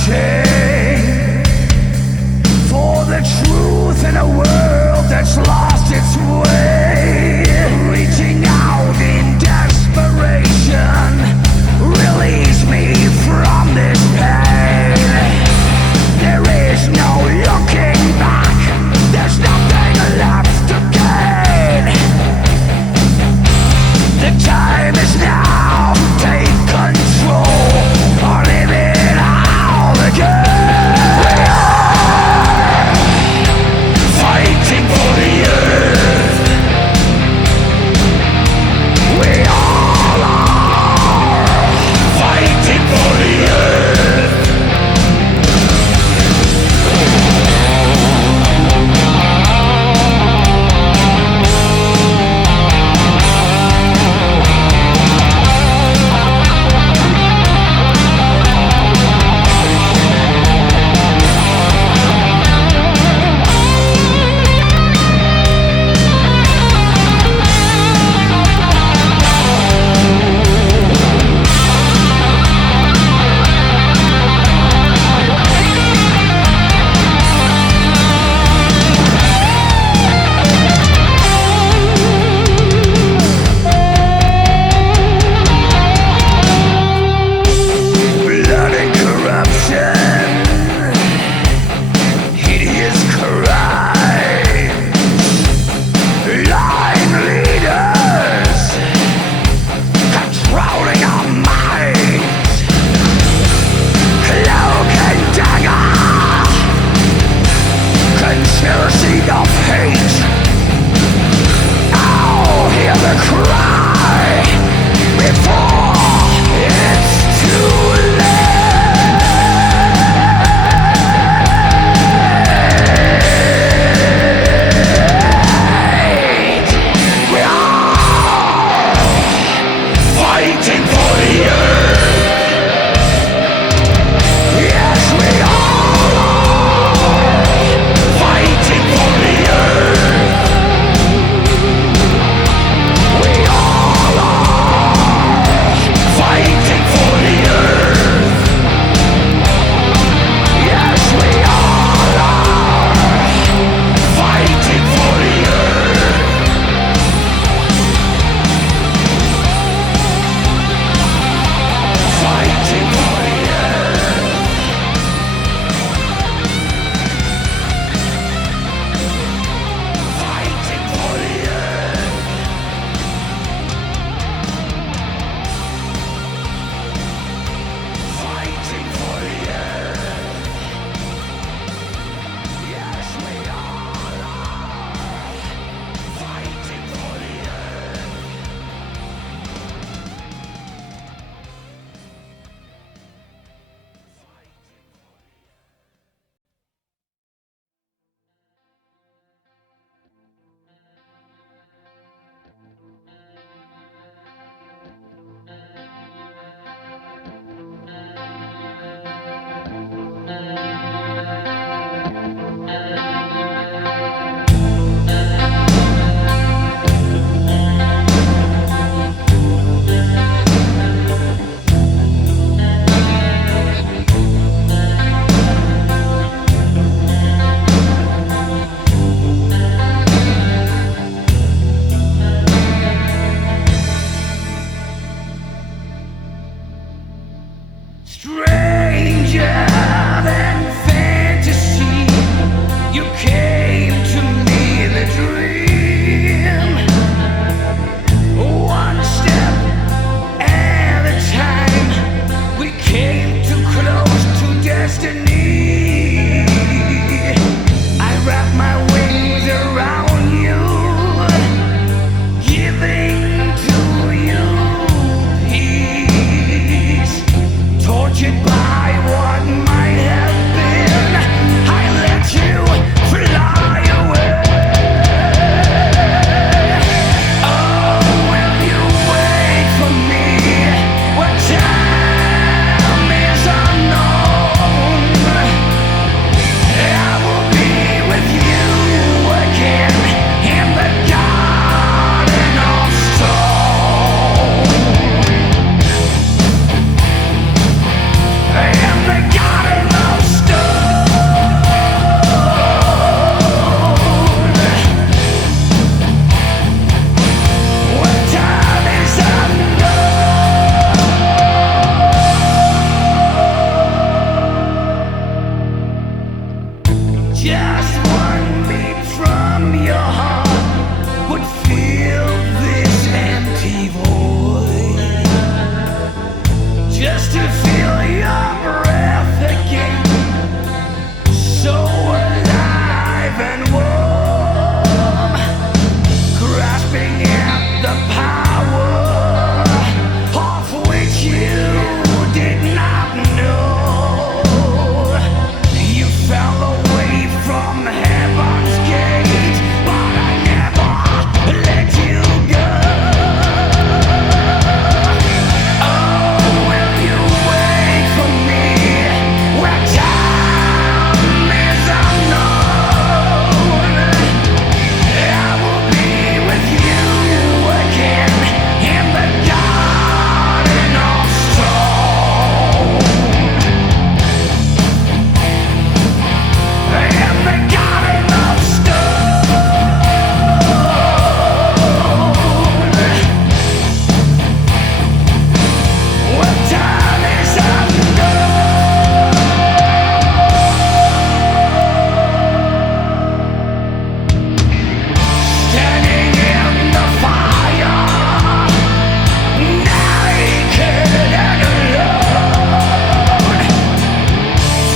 searching for the truth in a world that's lost its way, reaching out in desperation, release me from this pain. There is no looking back, there's nothing left to gain. The time is now to take control or live it all again. We are fighting for the earth. We all are fighting for the earth. Blood and corruption, hideous crimes, lying leaders, controlling our minds, cloak and dagger, conspiracy of hate. I'll hear the cry before it's too late. We are fighting for the earth. Yes, we are fighting for the earth. We all are fighting for the earth. Yes, we all are fighting for the earth. Fighting for the earth. Fighting for the earth. Fighting for the earth. Yes, we all are fighting for the earth. Stranger than fantasy, you came to me in a dream. One step at a time, we came too close to destiny. I wrap my wings around you, giving to you peace. Tortured by what might have been, I let you fly away. Oh, will you wait for me when time is unknown?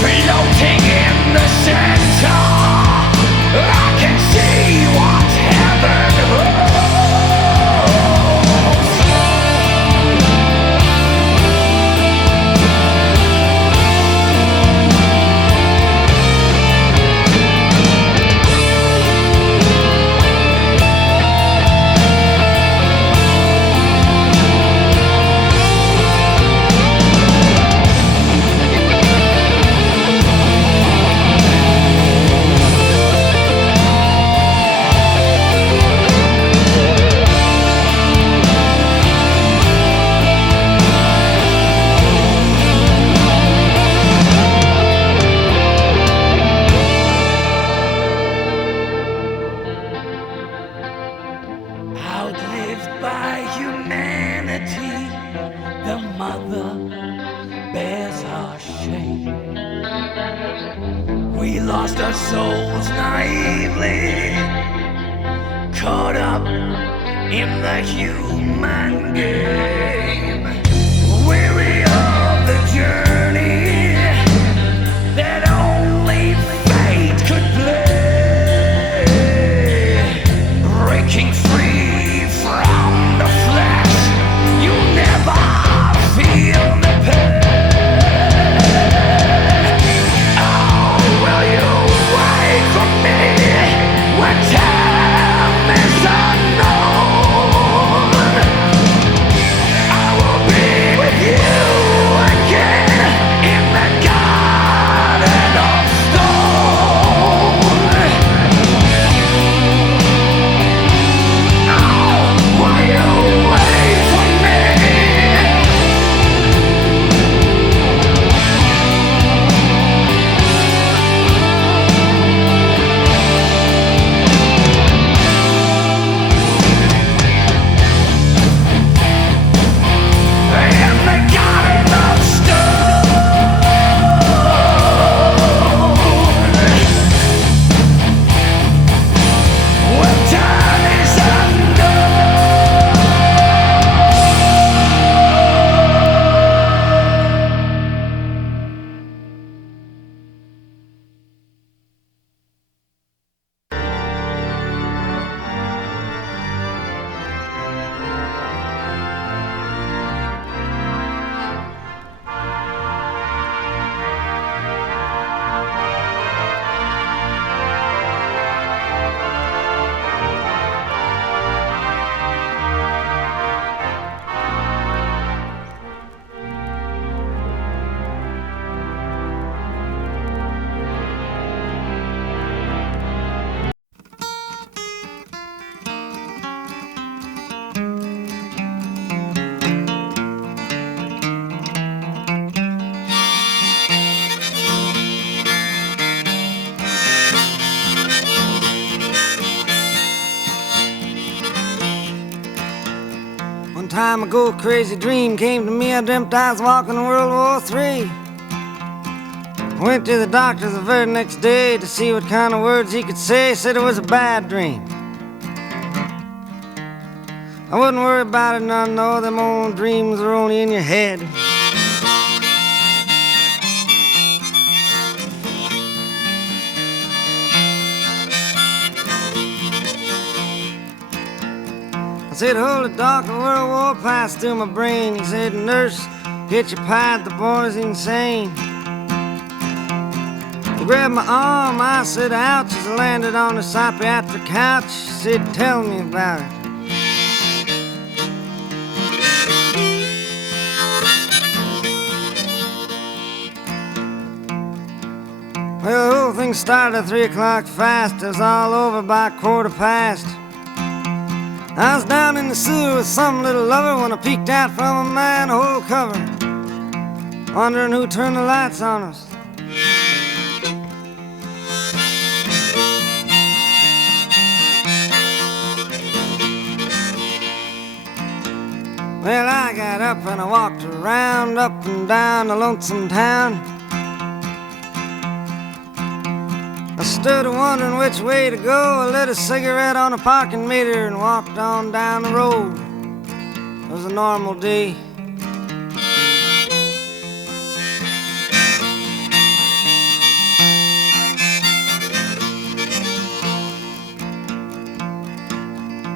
floating in the center. I can see what heaven holds. Outlived by humanity, the mother bears our shame. We lost our souls naively, caught up in the human game. Weary of the journey that only fate could play. Breaking free from the flesh, you never feel the pain. Oh, will you wait for me when time is unknown? I will be with you again in the garden of stone. Will you wait for me? In the garden of stone. When time is One time ago, a crazy dream came to me. I dreamt I was walking World War III. I went to the doctor the very next day to see what kind of words he could say. Said it was a bad dream. I wouldn't worry about it none, no, them old dreams are only in your head. I said, hold it, doc, the World War passed through my brain. He said, nurse, get your pad, the boy's insane. He grabbed my arm, I said, ouch, as I landed on the psychiatric couch. He said, tell me about it. Well, the whole thing started at 3 o'clock fast. It was all over by 1:15. I was down in the sewer with some little lover when I peeked out from a manhole cover, wondering who turned the lights on us. Well, I got up and I walked around, up and down the lonesome town. I stood wondering which way to go. I lit a cigarette on a parking meter and walked on down the road. It was a normal day.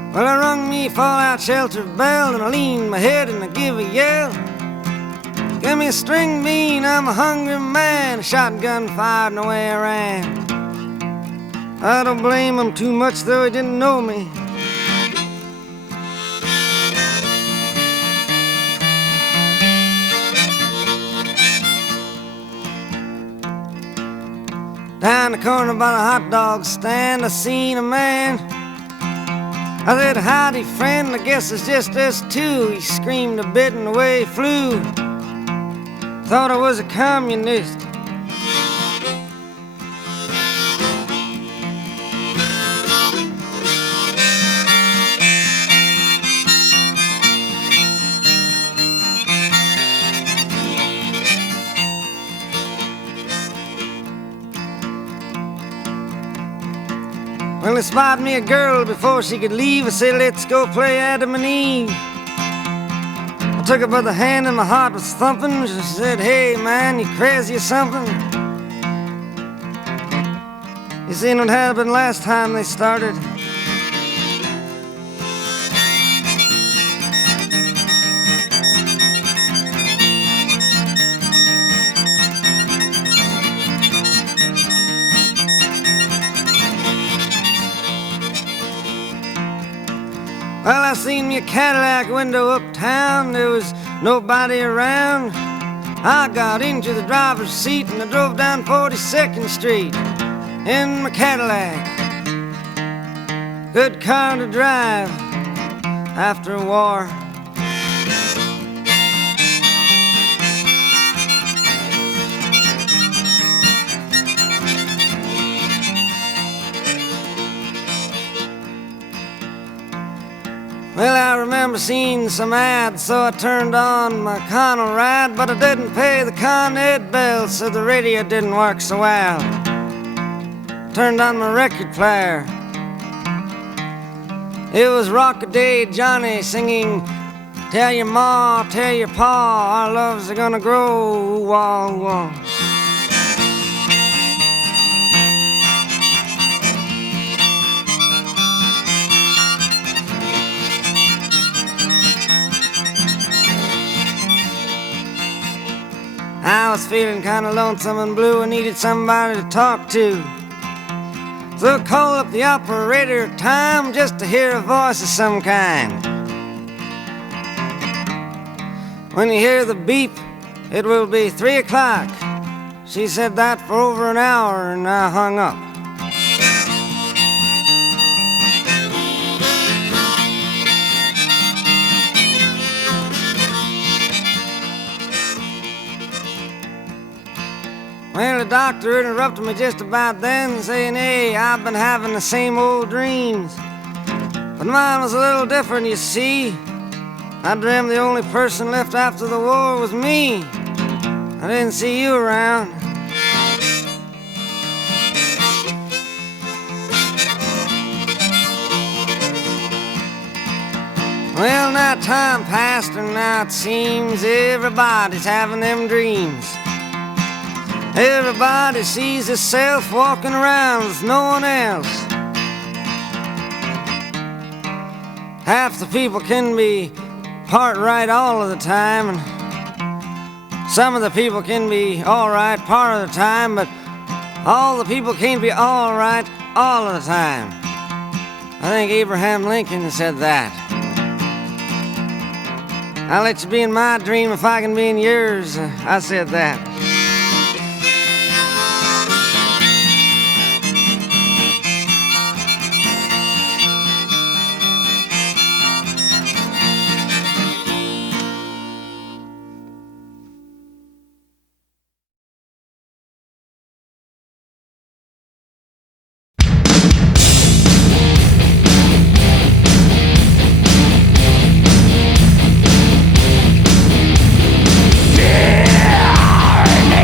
Well, I rung me fallout shelter bell and I leaned my head and I give a yell. Give me a string bean, I'm a hungry man. A shotgun fired and away I ran. I don't blame him too much, though he didn't know me. Down the corner by the hot dog stand, I seen a man. I said, howdy, friend, I guess it's just us two. He screamed a bit and away he flew. Thought I was a communist. Well, they spotted me a girl before she could leave. I said, let's go play Adam and Eve. I took her by the hand and my heart was thumping. She said, hey, man, you crazy or something? You seen what happened last time they started? Well, I seen me a Cadillac window uptown. There was nobody around. I got into the driver's seat and I drove down 42nd Street in my Cadillac. Good car to drive after a war. Well, I remember seeing some ads, so I turned on my Connell ride, but I didn't pay the Con Ed bill, so the radio didn't work so well. Turned on my record player. It was Rock-a-Day Johnny singing, tell your ma, tell your pa, our loves are gonna grow, wah, wah. I was feeling kinda lonesome and blue and needed somebody to talk to. So I called up the operator at time just to hear a voice of some kind. When you hear the beep, it will be 3 o'clock. She said that for over an hour and I hung up. Well, the doctor interrupted me just about then, saying, hey, I've been having the same old dreams. But mine was a little different, you see. I dreamed the only person left after the war was me. I didn't see you around. Well, now time passed and now it seems everybody's having them dreams. Everybody sees himself walking around with no one else. Half the people can be part right all of the time, and some of the people can be all right part of the time, but all the people can't be all right all of the time. I think Abraham Lincoln said that. I'll let you be in my dream if I can be in yours. I said that. Yeah!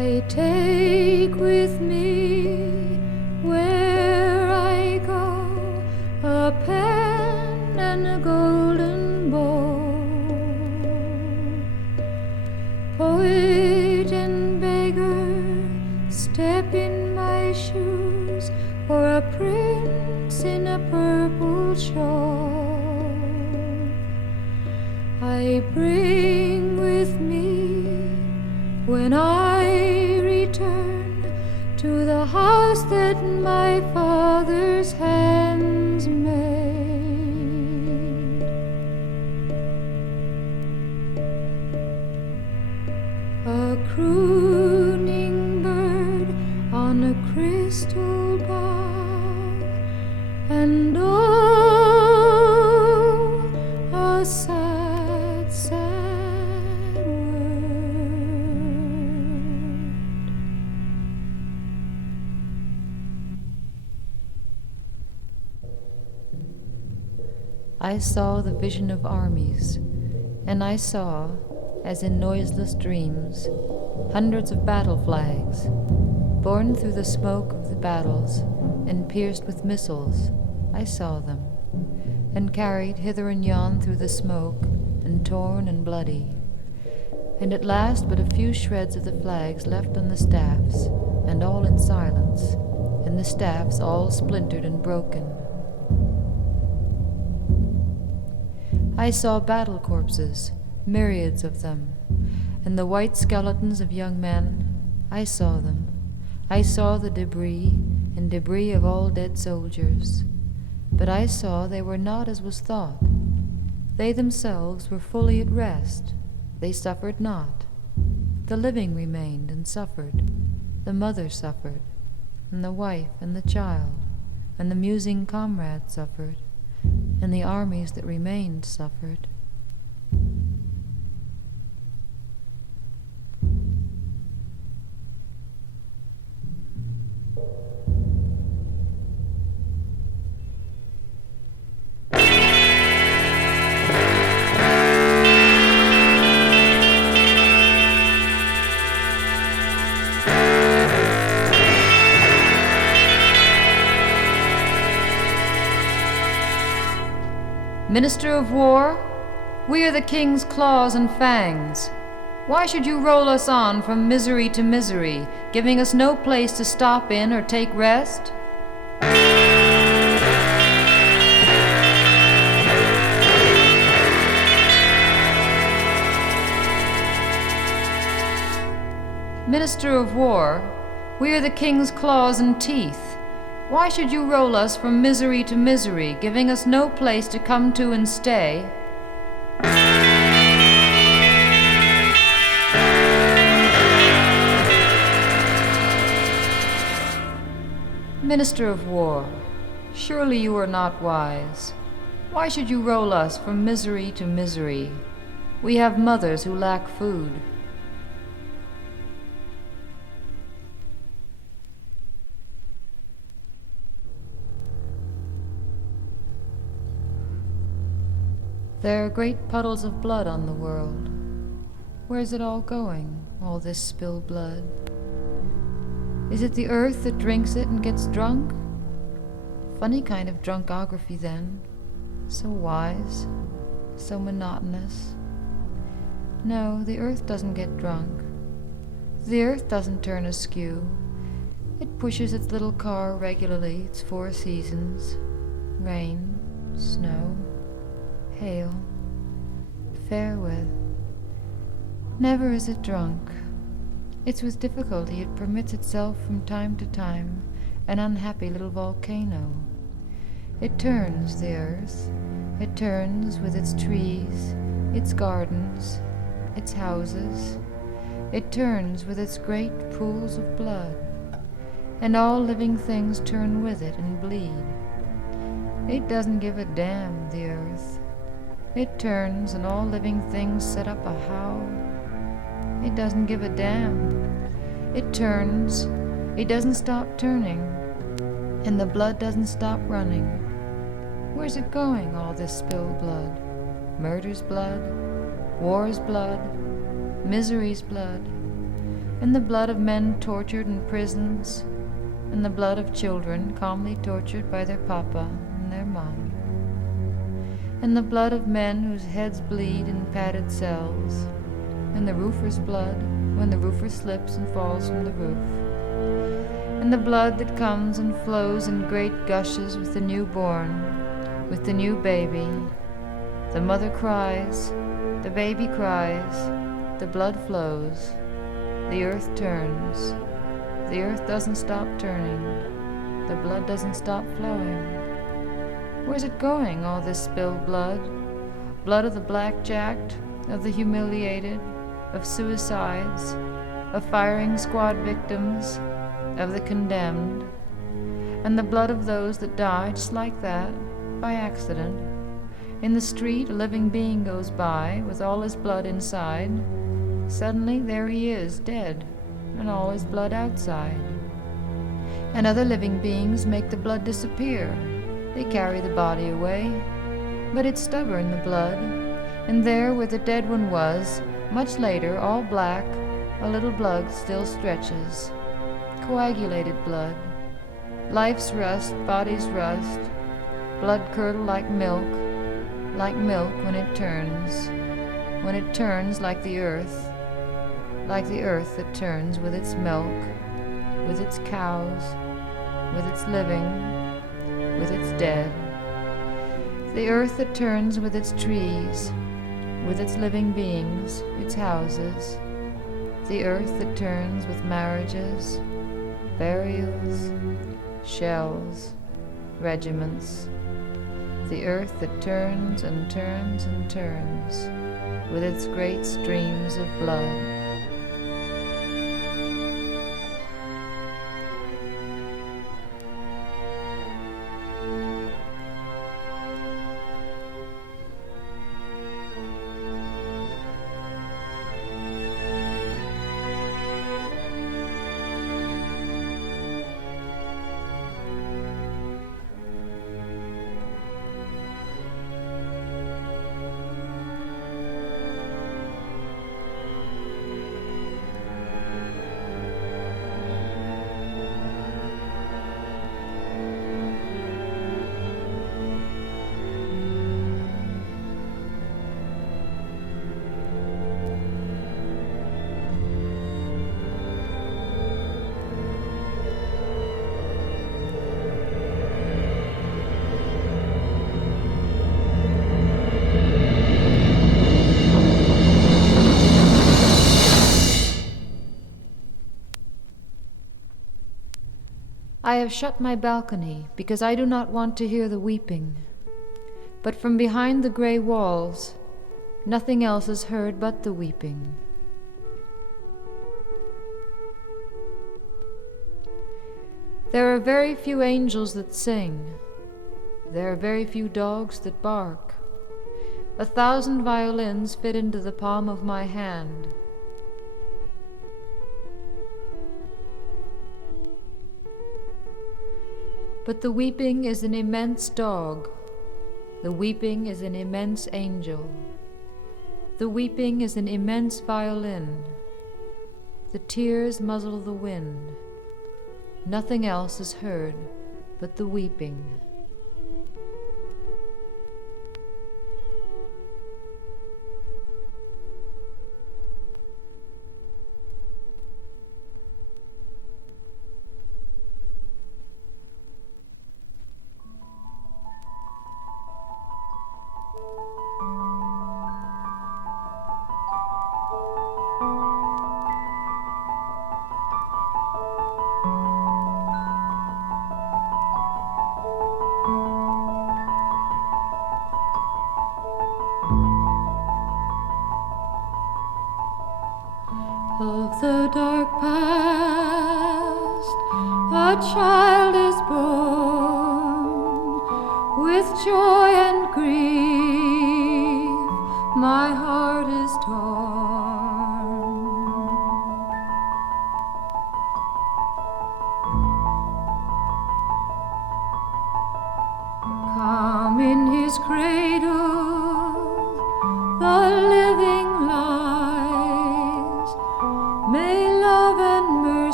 I take with me where I go a pen and a golden bow. Poet and beggar, step in my shoes, or a prince in a purple shawl. I bring with me when I return to the house that my father's hands made. A crooning bird on a crystal bough, and oh, a sad, sad word. I saw the vision of armies, and I saw, as in noiseless dreams, hundreds of battle flags, borne through the smoke of the battles and pierced with missiles. I saw them, and carried hither and yon through the smoke, and torn and bloody. And at last but a few shreds of the flags left on the staffs, and all in silence, and the staffs all splintered and broken. I saw battle corpses, myriads of them, and the white skeletons of young men. I saw them. I saw the debris, and debris of all dead soldiers. But I saw they were not as was thought. They themselves were fully at rest. They suffered not. The living remained and suffered. The mother suffered, and the wife and the child, and the musing comrade suffered, and the armies that remained suffered. Minister of War, we are the King's claws and fangs. Why should you roll us on from misery to misery, giving us no place to stop in or take rest? Minister of War, we are the King's claws and teeth. Why should you roll us from misery to misery, giving us no place to come to and stay? Minister of War, surely you are not wise. Why should you roll us from misery to misery? We have mothers who lack food. There are great puddles of blood on the world. Where's it all going, all this spilled blood? Is it the earth that drinks it and gets drunk? Funny kind of drunkography then. So wise, so monotonous. No, the earth doesn't get drunk. The earth doesn't turn askew. It pushes its little car regularly, its 4 seasons. Rain, snow, hail, fair weather. Never is it drunk. It's with difficulty it permits itself from time to time an unhappy little volcano. It turns, the earth. It turns with its trees, its gardens, its houses. It turns with its great pools of blood. And all living things turn with it and bleed. It doesn't give a damn, the earth. It turns, and all living things set up a howl. It doesn't give a damn. It turns. It doesn't stop turning. And the blood doesn't stop running. Where's it going, all this spilled blood? Murder's blood, war's blood, misery's blood. in the blood of men tortured in prisons, in the blood of children calmly tortured by their papa and their mom, in the blood of men whose heads bleed in padded cells, in the roofer's blood when the roofer slips and falls from the roof, in the blood that comes and flows in great gushes with the newborn, with the new baby. The mother cries, the baby cries, the blood flows, the earth turns. The earth doesn't stop turning, the blood doesn't stop flowing. Where's it going, all this spilled blood? Blood of the blackjacked, of the humiliated, of suicides, of firing squad victims, of the condemned, and the blood of those that die just like that, by accident. In the street, a living being goes by with all his blood inside. Suddenly, there he is, dead, and all his blood outside. And other living beings make the blood disappear. They carry the body away, but it's stubborn, the blood. And there, where the dead one was, much later, all black, a little blood still stretches. Coagulated blood. Life's rust, body's rust, blood curdle like milk when it turns like the earth that turns with its milk, with its cows, with its living, with its dead. The earth that turns with its trees, with its living beings, its houses. The earth that turns with marriages, burials, shells, regiments. The earth that turns and turns and turns with its great streams of blood. I have shut my balcony because I do not want to hear the weeping. But from behind the gray walls, nothing else is heard but the weeping. There are very few angels that sing. There are very few dogs that bark. 1,000 violins fit into the palm of my hand. But the weeping is an immense dog. The weeping is an immense angel. The weeping is an immense violin. The tears muzzle the wind. Nothing else is heard but the weeping. Of the dark past, a child is born. With joy and grief, my heart is torn. Calm in his cradle, the living lies. May love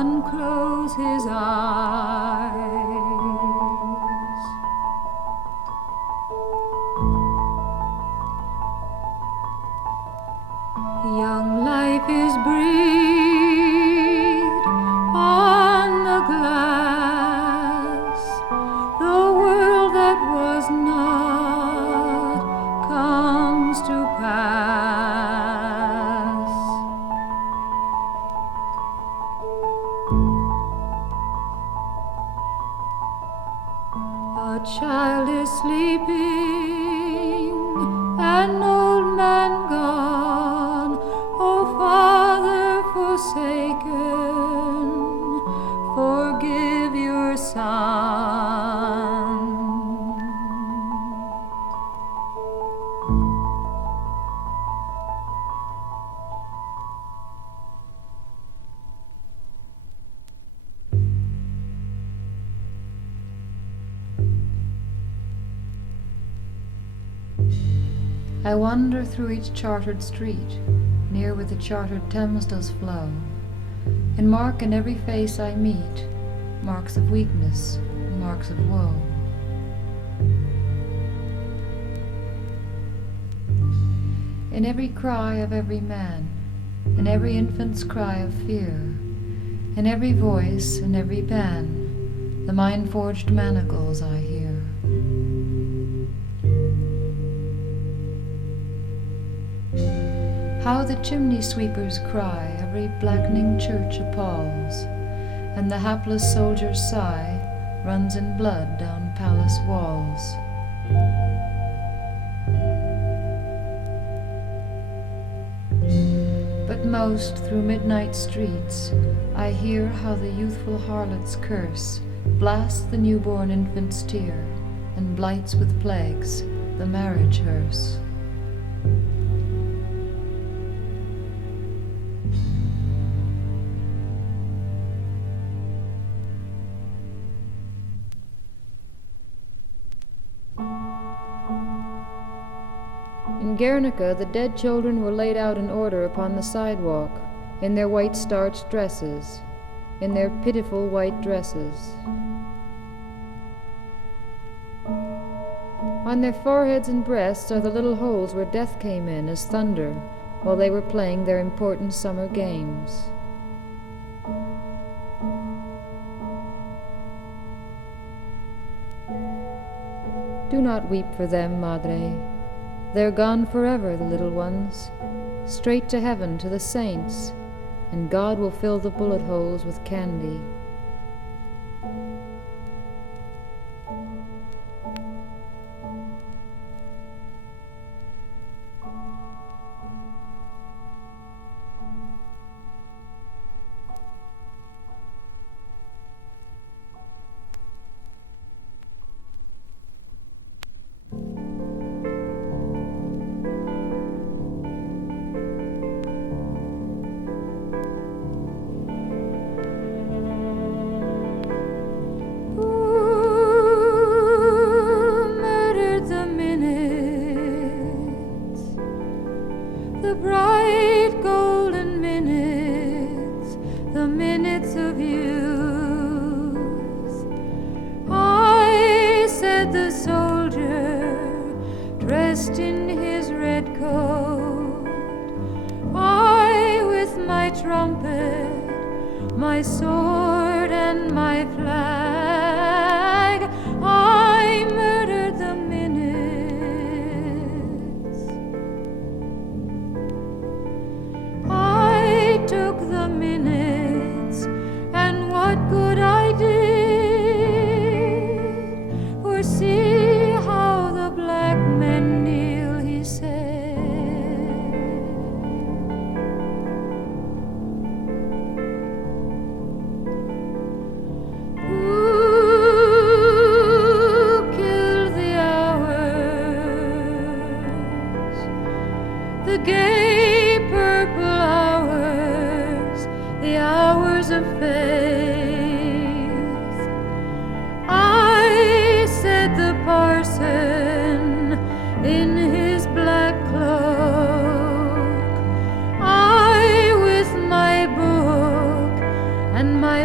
unclose his eyes. Young life is breathed on the glass. The world that was not comes to pass. A child is sleeping, an old man gone, O Father forsaken, forgive your son. I wander through each chartered street, near where the chartered Thames does flow, and mark in every face I meet marks of weakness, marks of woe. In every cry of every man, in every infant's cry of fear, in every voice, in every pen, the mind-forged manacles I hear. How the chimney sweepers cry, every blackening church appalls, and the hapless soldier's sigh runs in blood down palace walls. But most through midnight streets I hear how the youthful harlot's curse blasts the newborn infant's tear and blights with plagues the marriage hearse. In Guernica, the dead children were laid out in order upon the sidewalk, in their white starched dresses, in their pitiful white dresses. On their foreheads and breasts are the little holes where death came in as thunder while they were playing their important summer games. Do not weep for them, Madre. They're gone forever, the little ones, straight to heaven, to the saints, and God will fill the bullet holes with candy. And my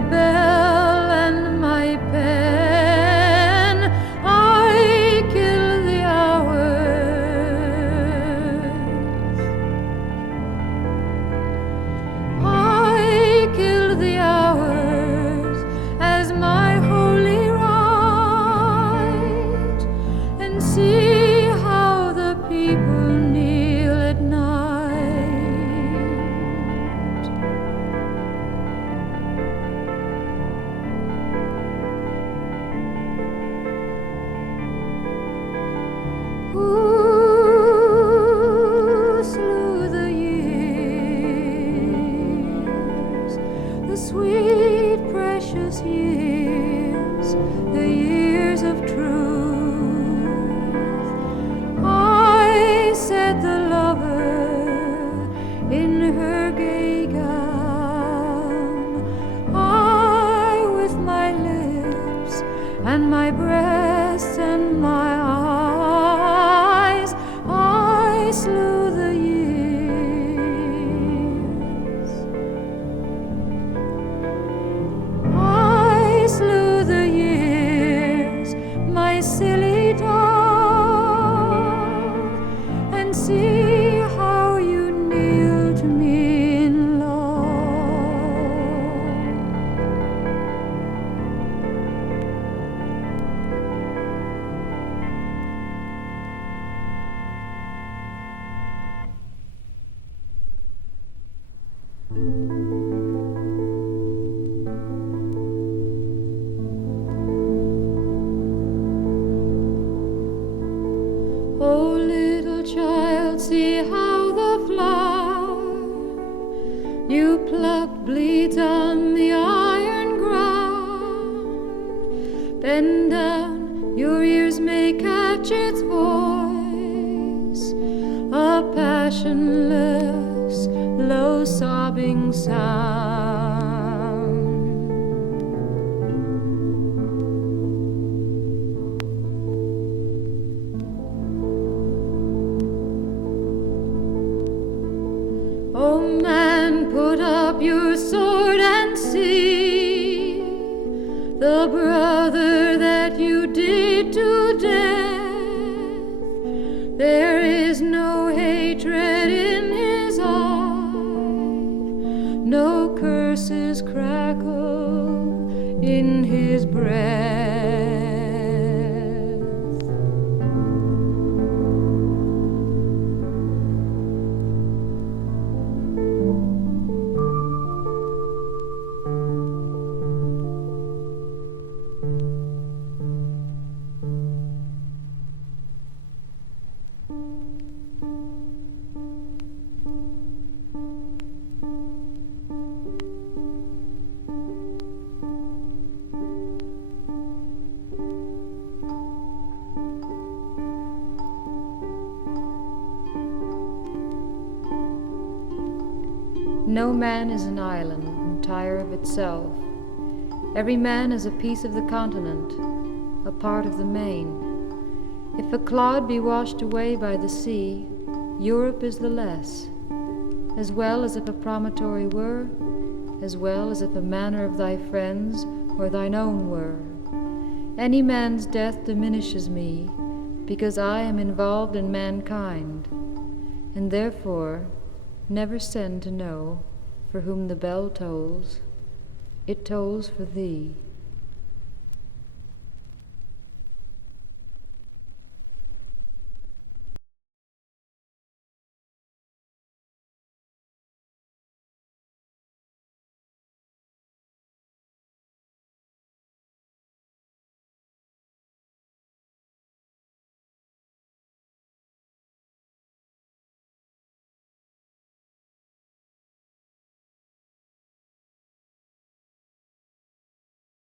bleeds on the iron ground. Bend down, your ears may catch its voice, a passionless, low sobbing sound. Oh man, put up your sword and see the brother that you did to death. There is no hatred in his eye, no curses crackle in his breath. No man is an island, entire of itself. Every man is a piece of the continent, a part of the main. If a clod be washed away by the sea, Europe is the less, as well as if a promontory were, as well as if a manor of thy friends or thine own were. Any man's death diminishes me, because I am involved in mankind, and therefore never send to know for whom the bell tolls. It tolls for thee.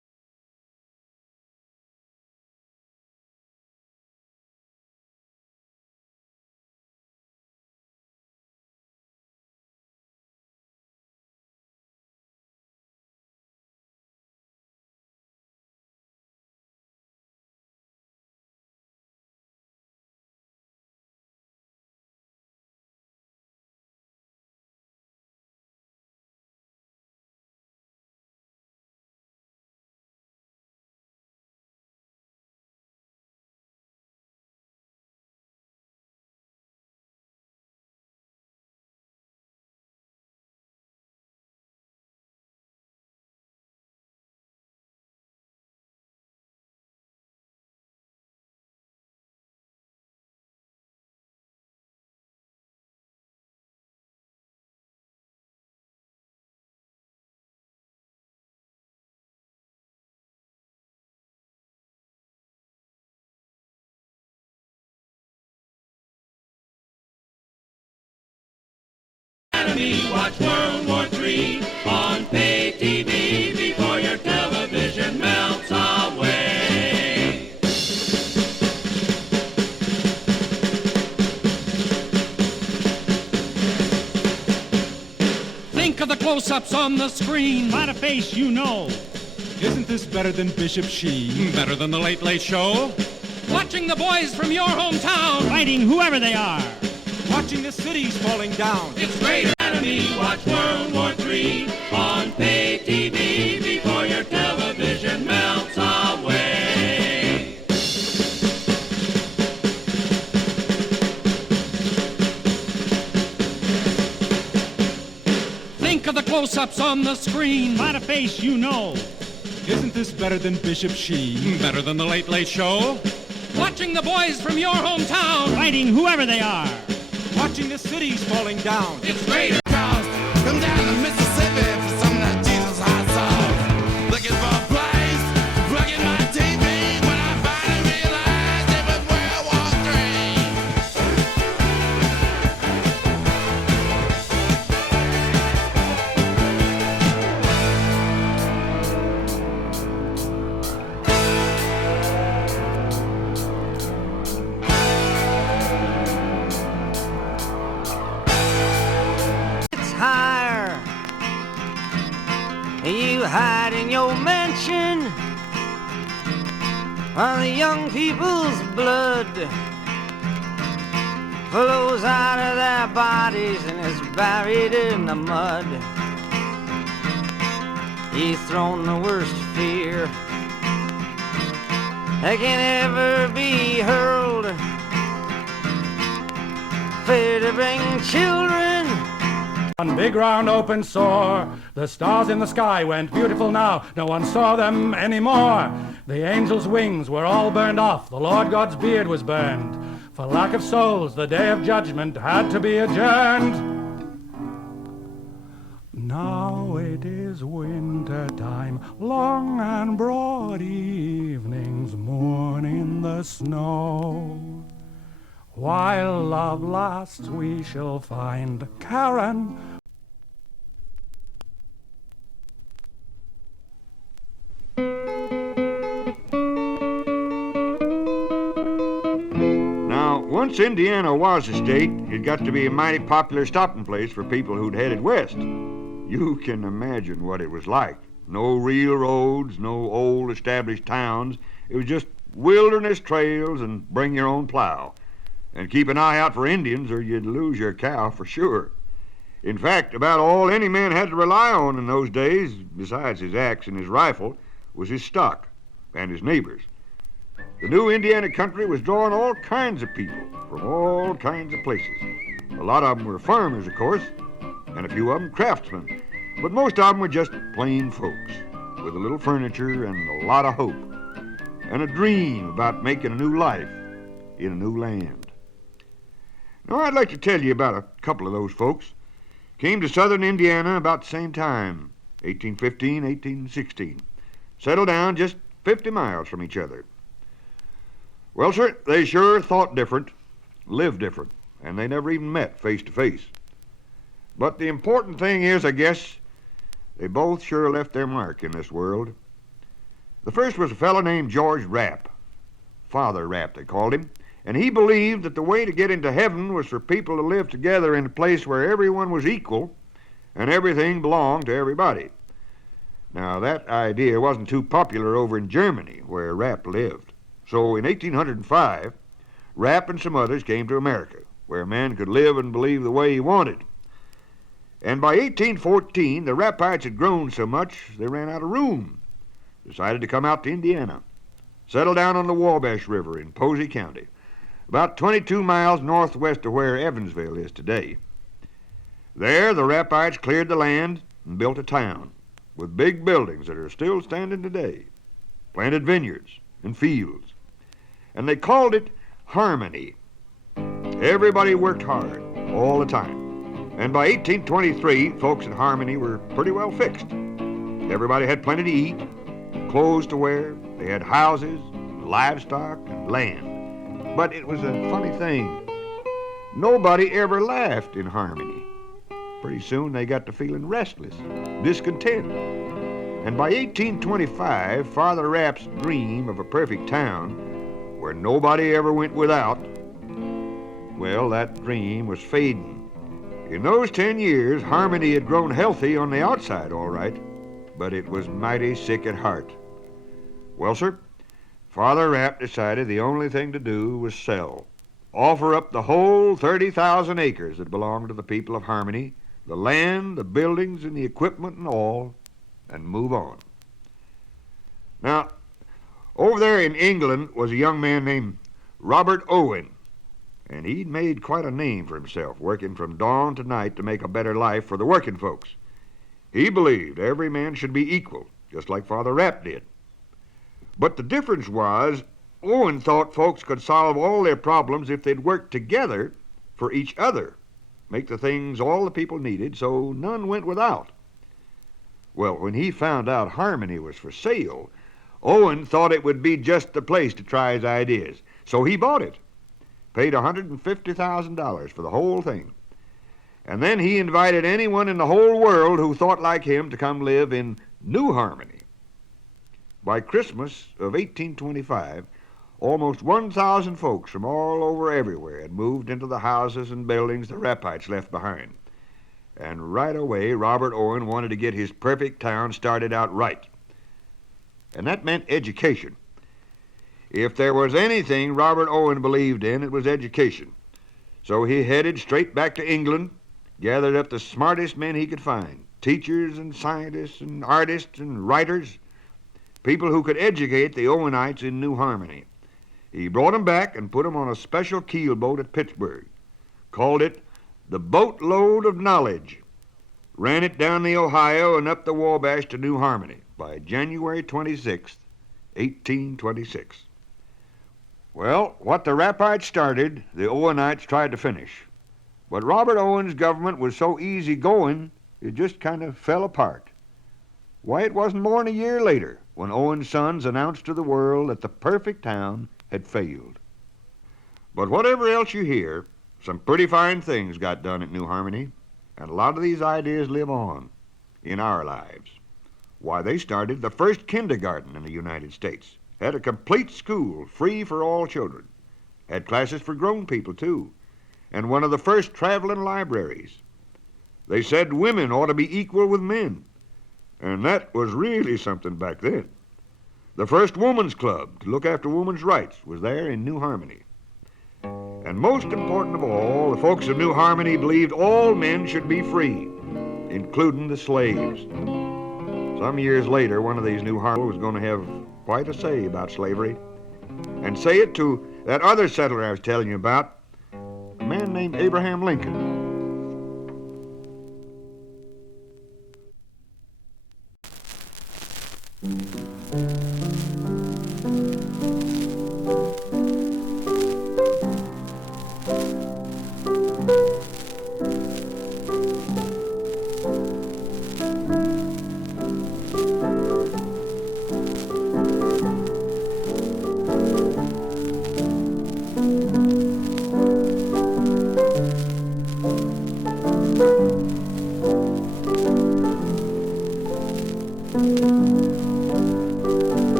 enemy. Watch World War III on pay TV before your television melts away. Think of the close-ups on the screen. Not a face you know. Isn't this better than Bishop Sheen? Better than the Late Late Show. Watching the boys from your hometown. Fighting whoever they are. Watching the cities falling down. It's greater enemy. Watch World War III on pay TV before your television melts away. Think of the close-ups on the screen. Not a face you know. Isn't this better than Bishop Sheen? Better than the Late Late Show. Watching the boys from your hometown. Fighting whoever they are. Watching the cities falling down. It's greater. Come down to Mississippi for some of that Jesus hot sauce. Looking for a place to plug in my TV when I finally realized it was World War III. Higher. You hide in your mansion while the young people's blood flows out of their bodies and is buried in the mud. He's thrown the worst fear that can ever be hurled, fear to bring children. One big round open sore. The stars in the sky went beautiful now. No one saw them anymore. The angels' wings were all burned off. The Lord God's beard was burned. For lack of souls, the day of judgment had to be adjourned. Now it is winter time, long and broad evenings mourn in the snow. While love lasts, we shall find Karen. Now, once Indiana was a state, it got to be a mighty popular stopping place for people who'd headed west. You can imagine what it was like. No real roads, no old established towns. It was just wilderness trails and bring your own plow. And keep an eye out for Indians or you'd lose your cow for sure. In fact, about all any man had to rely on in those days, besides his axe and his rifle, was his stock and his neighbors. The new Indiana country was drawing all kinds of people from all kinds of places. A lot of them were farmers, of course, and a few of them craftsmen. But most of them were just plain folks with a little furniture and a lot of hope and a dream about making a new life in a new land. Now, I'd like to tell you about a couple of those folks. Came to southern Indiana about the same time, 1815, 1816. Settled down just 50 miles from each other. Well, sir, they sure thought different, lived different, and they never even met face to face. But the important thing is, I guess, they both sure left their mark in this world. The first was a fellow named George Rapp. Father Rapp, they called him. And he believed that the way to get into heaven was for people to live together in a place where everyone was equal and everything belonged to everybody. Now, that idea wasn't too popular over in Germany, where Rapp lived. So in 1805, Rapp and some others came to America, where a man could live and believe the way he wanted. And by 1814, the Rappites had grown so much they ran out of room. Decided to come out to Indiana. Settled down on the Wabash River in Posey County, about 22 miles northwest of where Evansville is today. There, the Rappites cleared the land and built a town with big buildings that are still standing today, planted vineyards and fields. And they called it Harmony. Everybody worked hard all the time. And by 1823, folks at Harmony were pretty well fixed. Everybody had plenty to eat, clothes to wear, they had houses, livestock, and land. But it was a funny thing. Nobody ever laughed in Harmony. pretty soon they got to feeling restless, discontent. And by 1825, Father Rapp's dream of a perfect town where nobody ever went without, well, that dream was fading. In those 10 years, Harmony had grown healthy on the outside, all right, but it was mighty sick at heart. Well, sir, Father Rapp decided the only thing to do was sell. Offer up the whole 30,000 acres that belonged to the people of Harmony, the land, the buildings, and the equipment and all, and move on. Now, over there in England was a young man named Robert Owen, and he'd made quite a name for himself, working from dawn to night to make a better life for the working folks. He believed every man should be equal, just like Father Rapp did. But the difference was, Owen thought folks could solve all their problems if they'd work together for each other, make the things all the people needed so none went without. Well, when he found out Harmony was for sale, Owen thought it would be just the place to try his ideas. So he bought it, paid $150,000 for the whole thing. And then he invited anyone in the whole world who thought like him to come live in New Harmony. By Christmas of 1825, almost 1,000 folks from all over everywhere had moved into the houses and buildings the Rappites left behind. And right away, Robert Owen wanted to get his perfect town started out right. And that meant education. If there was anything Robert Owen believed in, it was education. So he headed straight back to England, gathered up the smartest men he could find, teachers and scientists and artists and writers, people who could educate the Owenites in New Harmony. He brought them back and put them on a special keelboat at Pittsburgh, called it the Boatload of Knowledge, ran it down the Ohio and up the Wabash to New Harmony by January 26th, 1826. Well, what the Rappites started, the Owenites tried to finish. But Robert Owen's government was so easygoing, it just kind of fell apart. Why, it wasn't more than a year later when Owen's sons announced to the world that the perfect town had failed. But whatever else you hear, some pretty fine things got done at New Harmony, and a lot of these ideas live on in our lives. Why, they started the first kindergarten in the United States, had a complete school free for all children, had classes for grown people too, and one of the first traveling libraries. They said women ought to be equal with men, and that was really something back then. The first woman's club to look after women's rights was there in New Harmony. And most important of all, the folks of New Harmony believed all men should be free, including the slaves. Some years later, one of these New Harmony was going to have quite a say about slavery, and say it to that other settler I was telling you about, a man named Abraham Lincoln.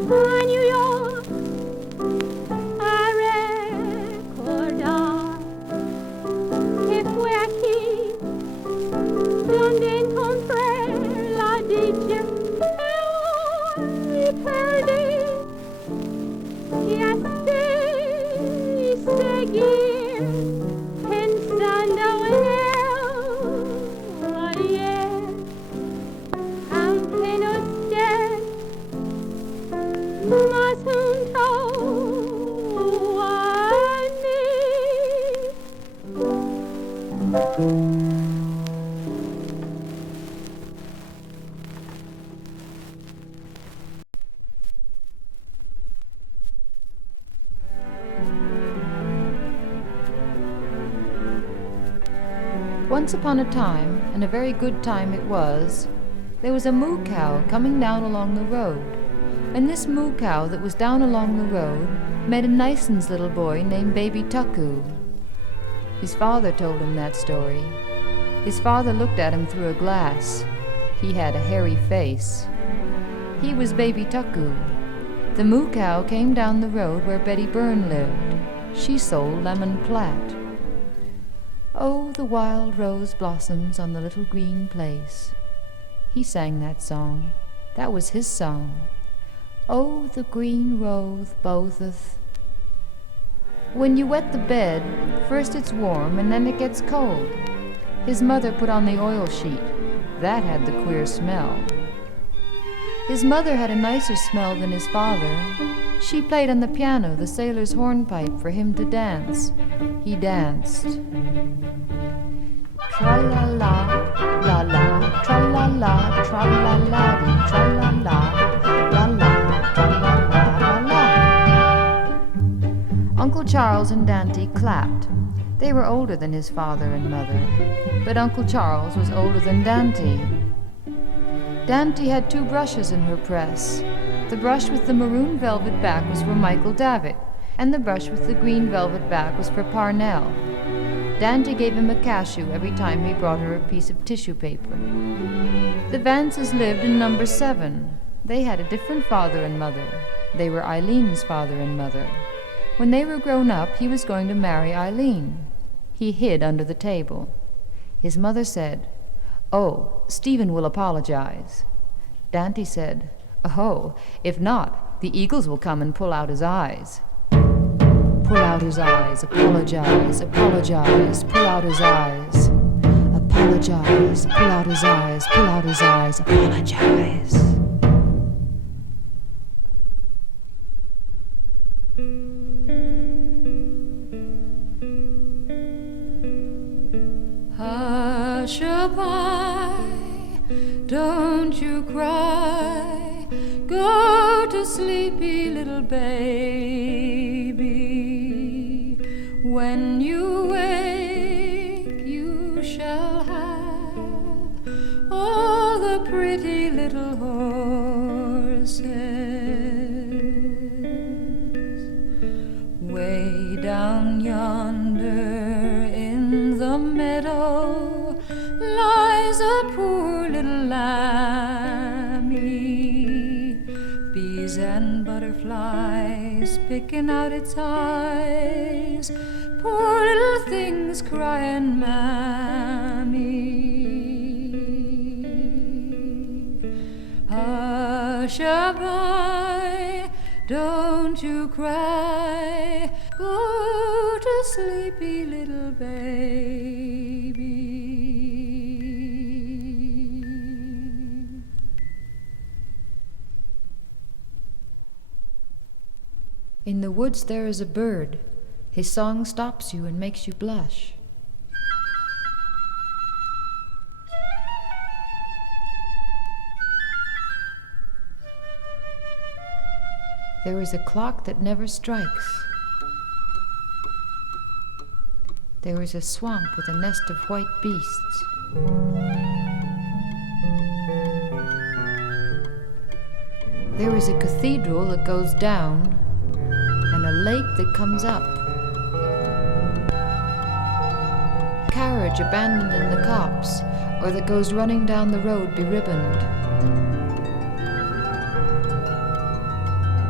New York, I recordar. Que fue aquí donde encontré la dicha y perdí. Y así seguir pensando en él ayer, aunque no esté más junto a mí. Once upon a time, and a very good time it was, there was a moo cow coming down along the road. And this moo cow that was down along the road met a nice little boy named Baby Tuckoo. His father told him that story. His father looked at him through a glass. He had a hairy face. He was Baby Tuckoo. The moo cow came down the road where Betty Byrne lived. She sold lemon platt. Oh, the wild rose blossoms on the little green place. He sang that song. That was his song. Oh, the green rose botheth. When you wet the bed, first it's warm and then it gets cold. His mother put on the oil sheet. That had the queer smell. His mother had a nicer smell than his father. She played on the piano the sailor's hornpipe for him to dance. He danced. Tra-la-la, la-la, tra-la-la, tra-la-la-dee, tra-la-la, la-la, tra-la-la, la-la. Uncle Charles and Dante clapped. They were older than his father and mother, but Uncle Charles was older than Dante. Dante had 2 brushes in her press. The brush with the maroon velvet back was for Michael Davitt, and the brush with the green velvet back was for Parnell. Dante gave him a cashew every time he brought her a piece of tissue paper. The Vances lived in number 7. They had a different father and mother. They were Eileen's father and mother. When they were grown up, he was going to marry Eileen. He hid under the table. His mother said, "Oh, Stephen will apologize." Dante said, "Oh, if not, the eagles will come and pull out his eyes." Pull out his eyes, apologize, apologize, pull out his eyes. Apologize, pull out his eyes, pull out his eyes, apologize. Hush-a-bye, don't you cry, go to sleepy little baby. When you wake, you shall have all the pretty little horses. Way down yonder in the meadow lies a poor little lammy. Bees and butterflies picking out its eyes. Poor little things crying, Mammy. Hush-a-bye, don't you cry, go to sleepy little baby. In the woods there is a bird. His song stops you and makes you blush. There is a clock that never strikes. There is a swamp with a nest of white beasts. There is a cathedral that goes down and a lake that comes up. Carriage abandoned in the copse, or that goes running down the road beribboned.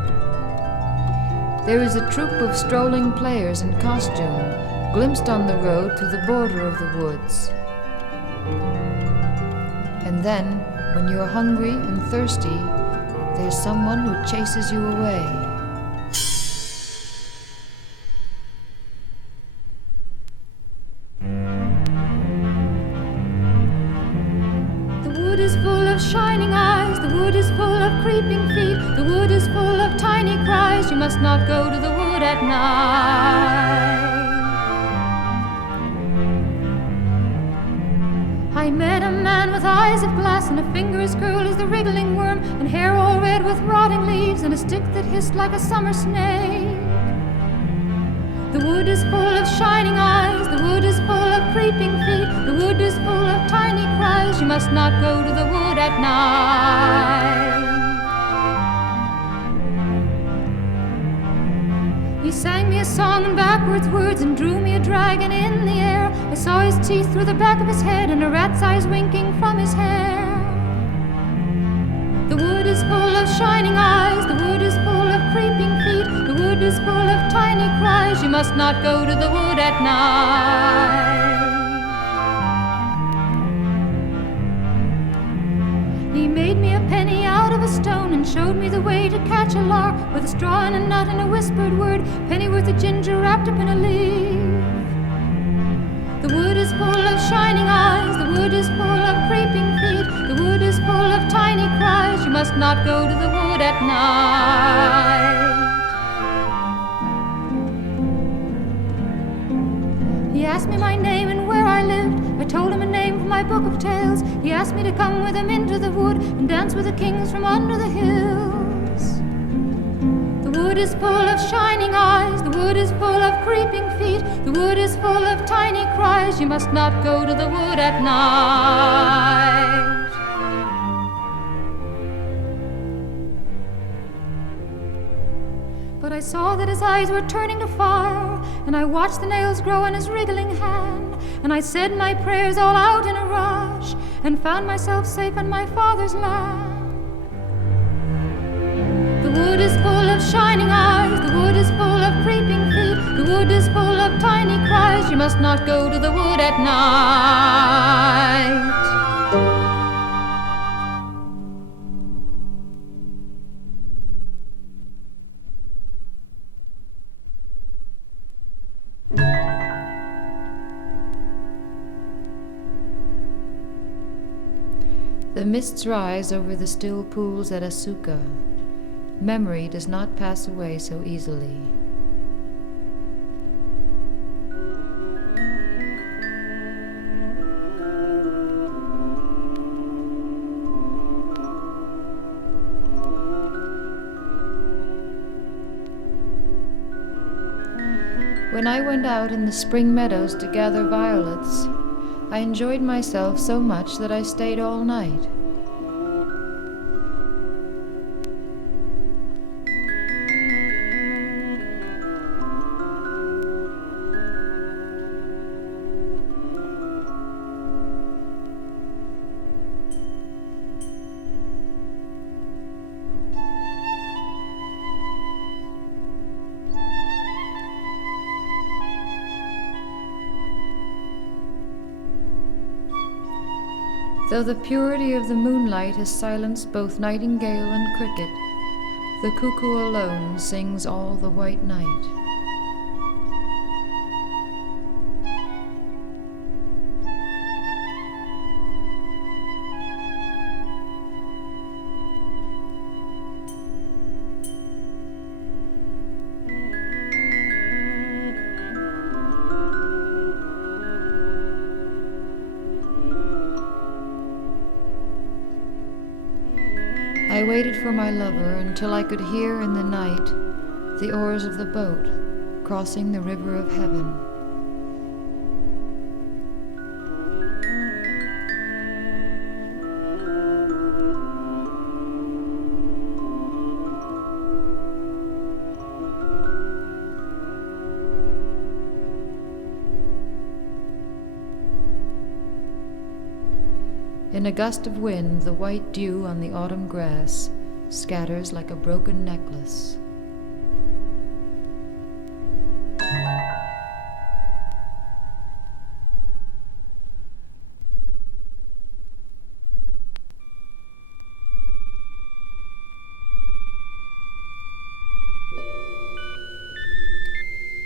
There is a troop of strolling players in costume, glimpsed on the road through the border of the woods. And then, when you're hungry and thirsty, there's someone who chases you away. The wood is full of shining eyes, the wood is full of creeping feet, the wood is full of tiny cries. You must not go to the wood at night. I met a man with eyes of glass and a finger as curled as the wriggling worm, and hair all red with rotting leaves, and a stick that hissed like a summer snake. The wood is full of shining eyes, the wood is full of creeping feet, the wood is full of tiny cries. You must not go to the wood at night. He sang me a song in backwards words and drew me a dragon in the air. I saw his teeth through the back of his head and a rat's eyes winking from his hair. The wood is full of shining eyes, the wood is full of creeping feet, the wood is full of tiny cries. You must not go to the wood at night. He made me a penny out of a stone and showed me the way to catch a lark with a straw and a nut and a whispered word, penny worth of ginger wrapped up in a leaf. The wood is full of shining eyes, the wood is full of creeping feet, the wood is full of tiny cries. You must not go to the wood at night. He asked me my name and where I lived. I told him a name from my book of tales. He asked me to come with him into the wood and dance with the kings from under the hills. The wood is full of shining eyes, the wood is full of creeping feet, the wood is full of tiny cries. You must not go to the wood at night. But I saw that his eyes were turning to fire, and I watched the nails grow in his wriggling hand, and I said my prayers all out in a rush, and found myself safe in my father's land. The wood is full of shining eyes, the wood is full of creeping feet, the wood is full of tiny cries. You must not go to the wood at night. The mists rise over the still pools at Asuka. Memory does not pass away so easily. When I went out in the spring meadows to gather violets, I enjoyed myself so much that I stayed all night. Though the purity of the moonlight has silenced both nightingale and cricket, the cuckoo alone sings all the white night. I waited for my lover until I could hear in the night the oars of the boat crossing the river of heaven. In a gust of wind, the white dew on the autumn grass scatters like a broken necklace.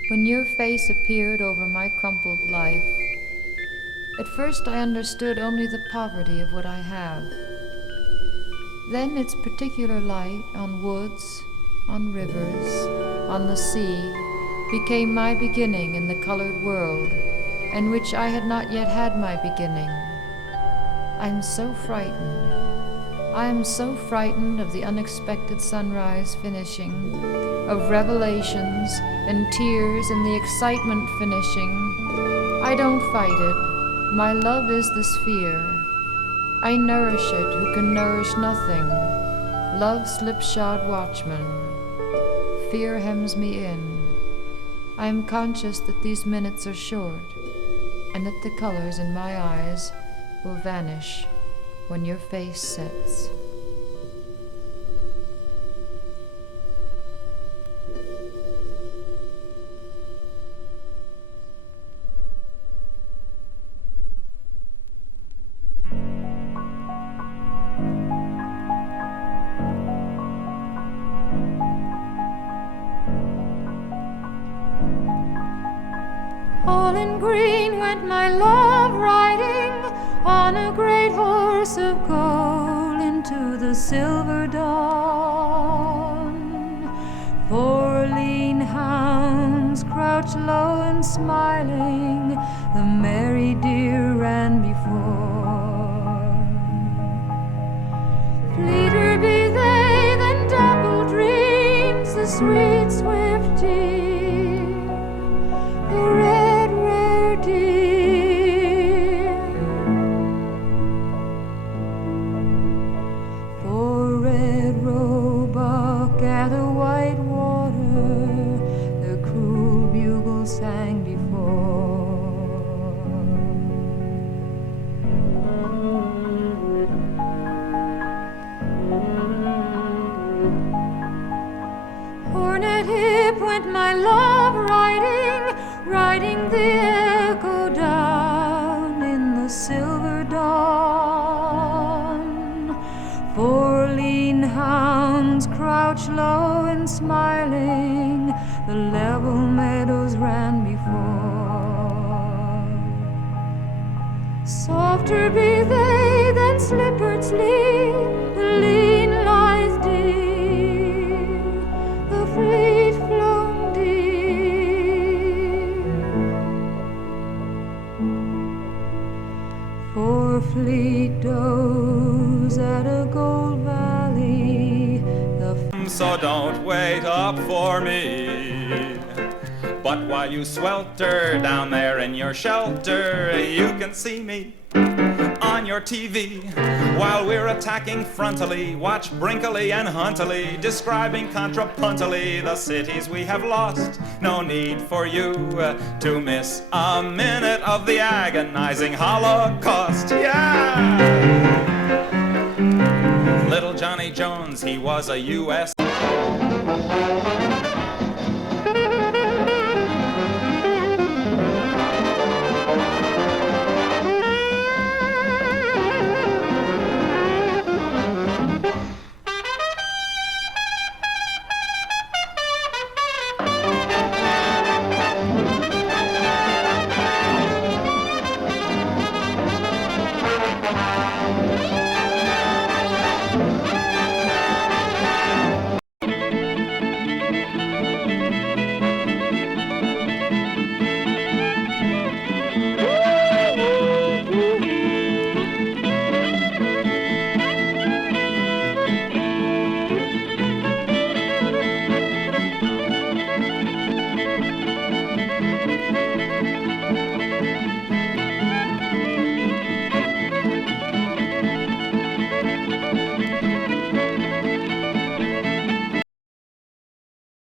when your face appeared over my crumpled life. At first I understood only the poverty of what I have. Then its particular light on woods, on rivers, on the sea, became my beginning in the colored world, in which I had not yet had my beginning. I'm so frightened. I am so frightened of the unexpected sunrise finishing, of revelations and tears and the excitement finishing. I don't fight it. My love is the sphere. I nourish it who can nourish nothing. Love slipshod watchman. Fear hems me in. I am conscious that these minutes are short, and that the colors in my eyes will vanish when your face sets. All in green went my love riding on a great horse of gold into the silver dawn. 4 lean hounds crouched low and smiling, the merry deer ran before. Fleeter be they than dappled dreams, the sweet swift deer, the red rare deer. For red roebuck at the white water, the cruel bugle sang before. Hornet hip went my love riding the echo down in the silver dawn. 4 lean hounds crouched low and smiling, the level meadows ran before. Softer be they than slippered sleep, the lean lithe deer, the fleet flown deer. For fleet does at a gold valley, So don't wait up for me. But while you swelter down there in your shelter, you can see me on your TV. While we're attacking frontally, watch Brinkley and Huntley describing contrapuntally the cities we have lost. No need for you to miss a minute of the agonizing Holocaust. Yeah! Little Johnny Jones, he was a U.S.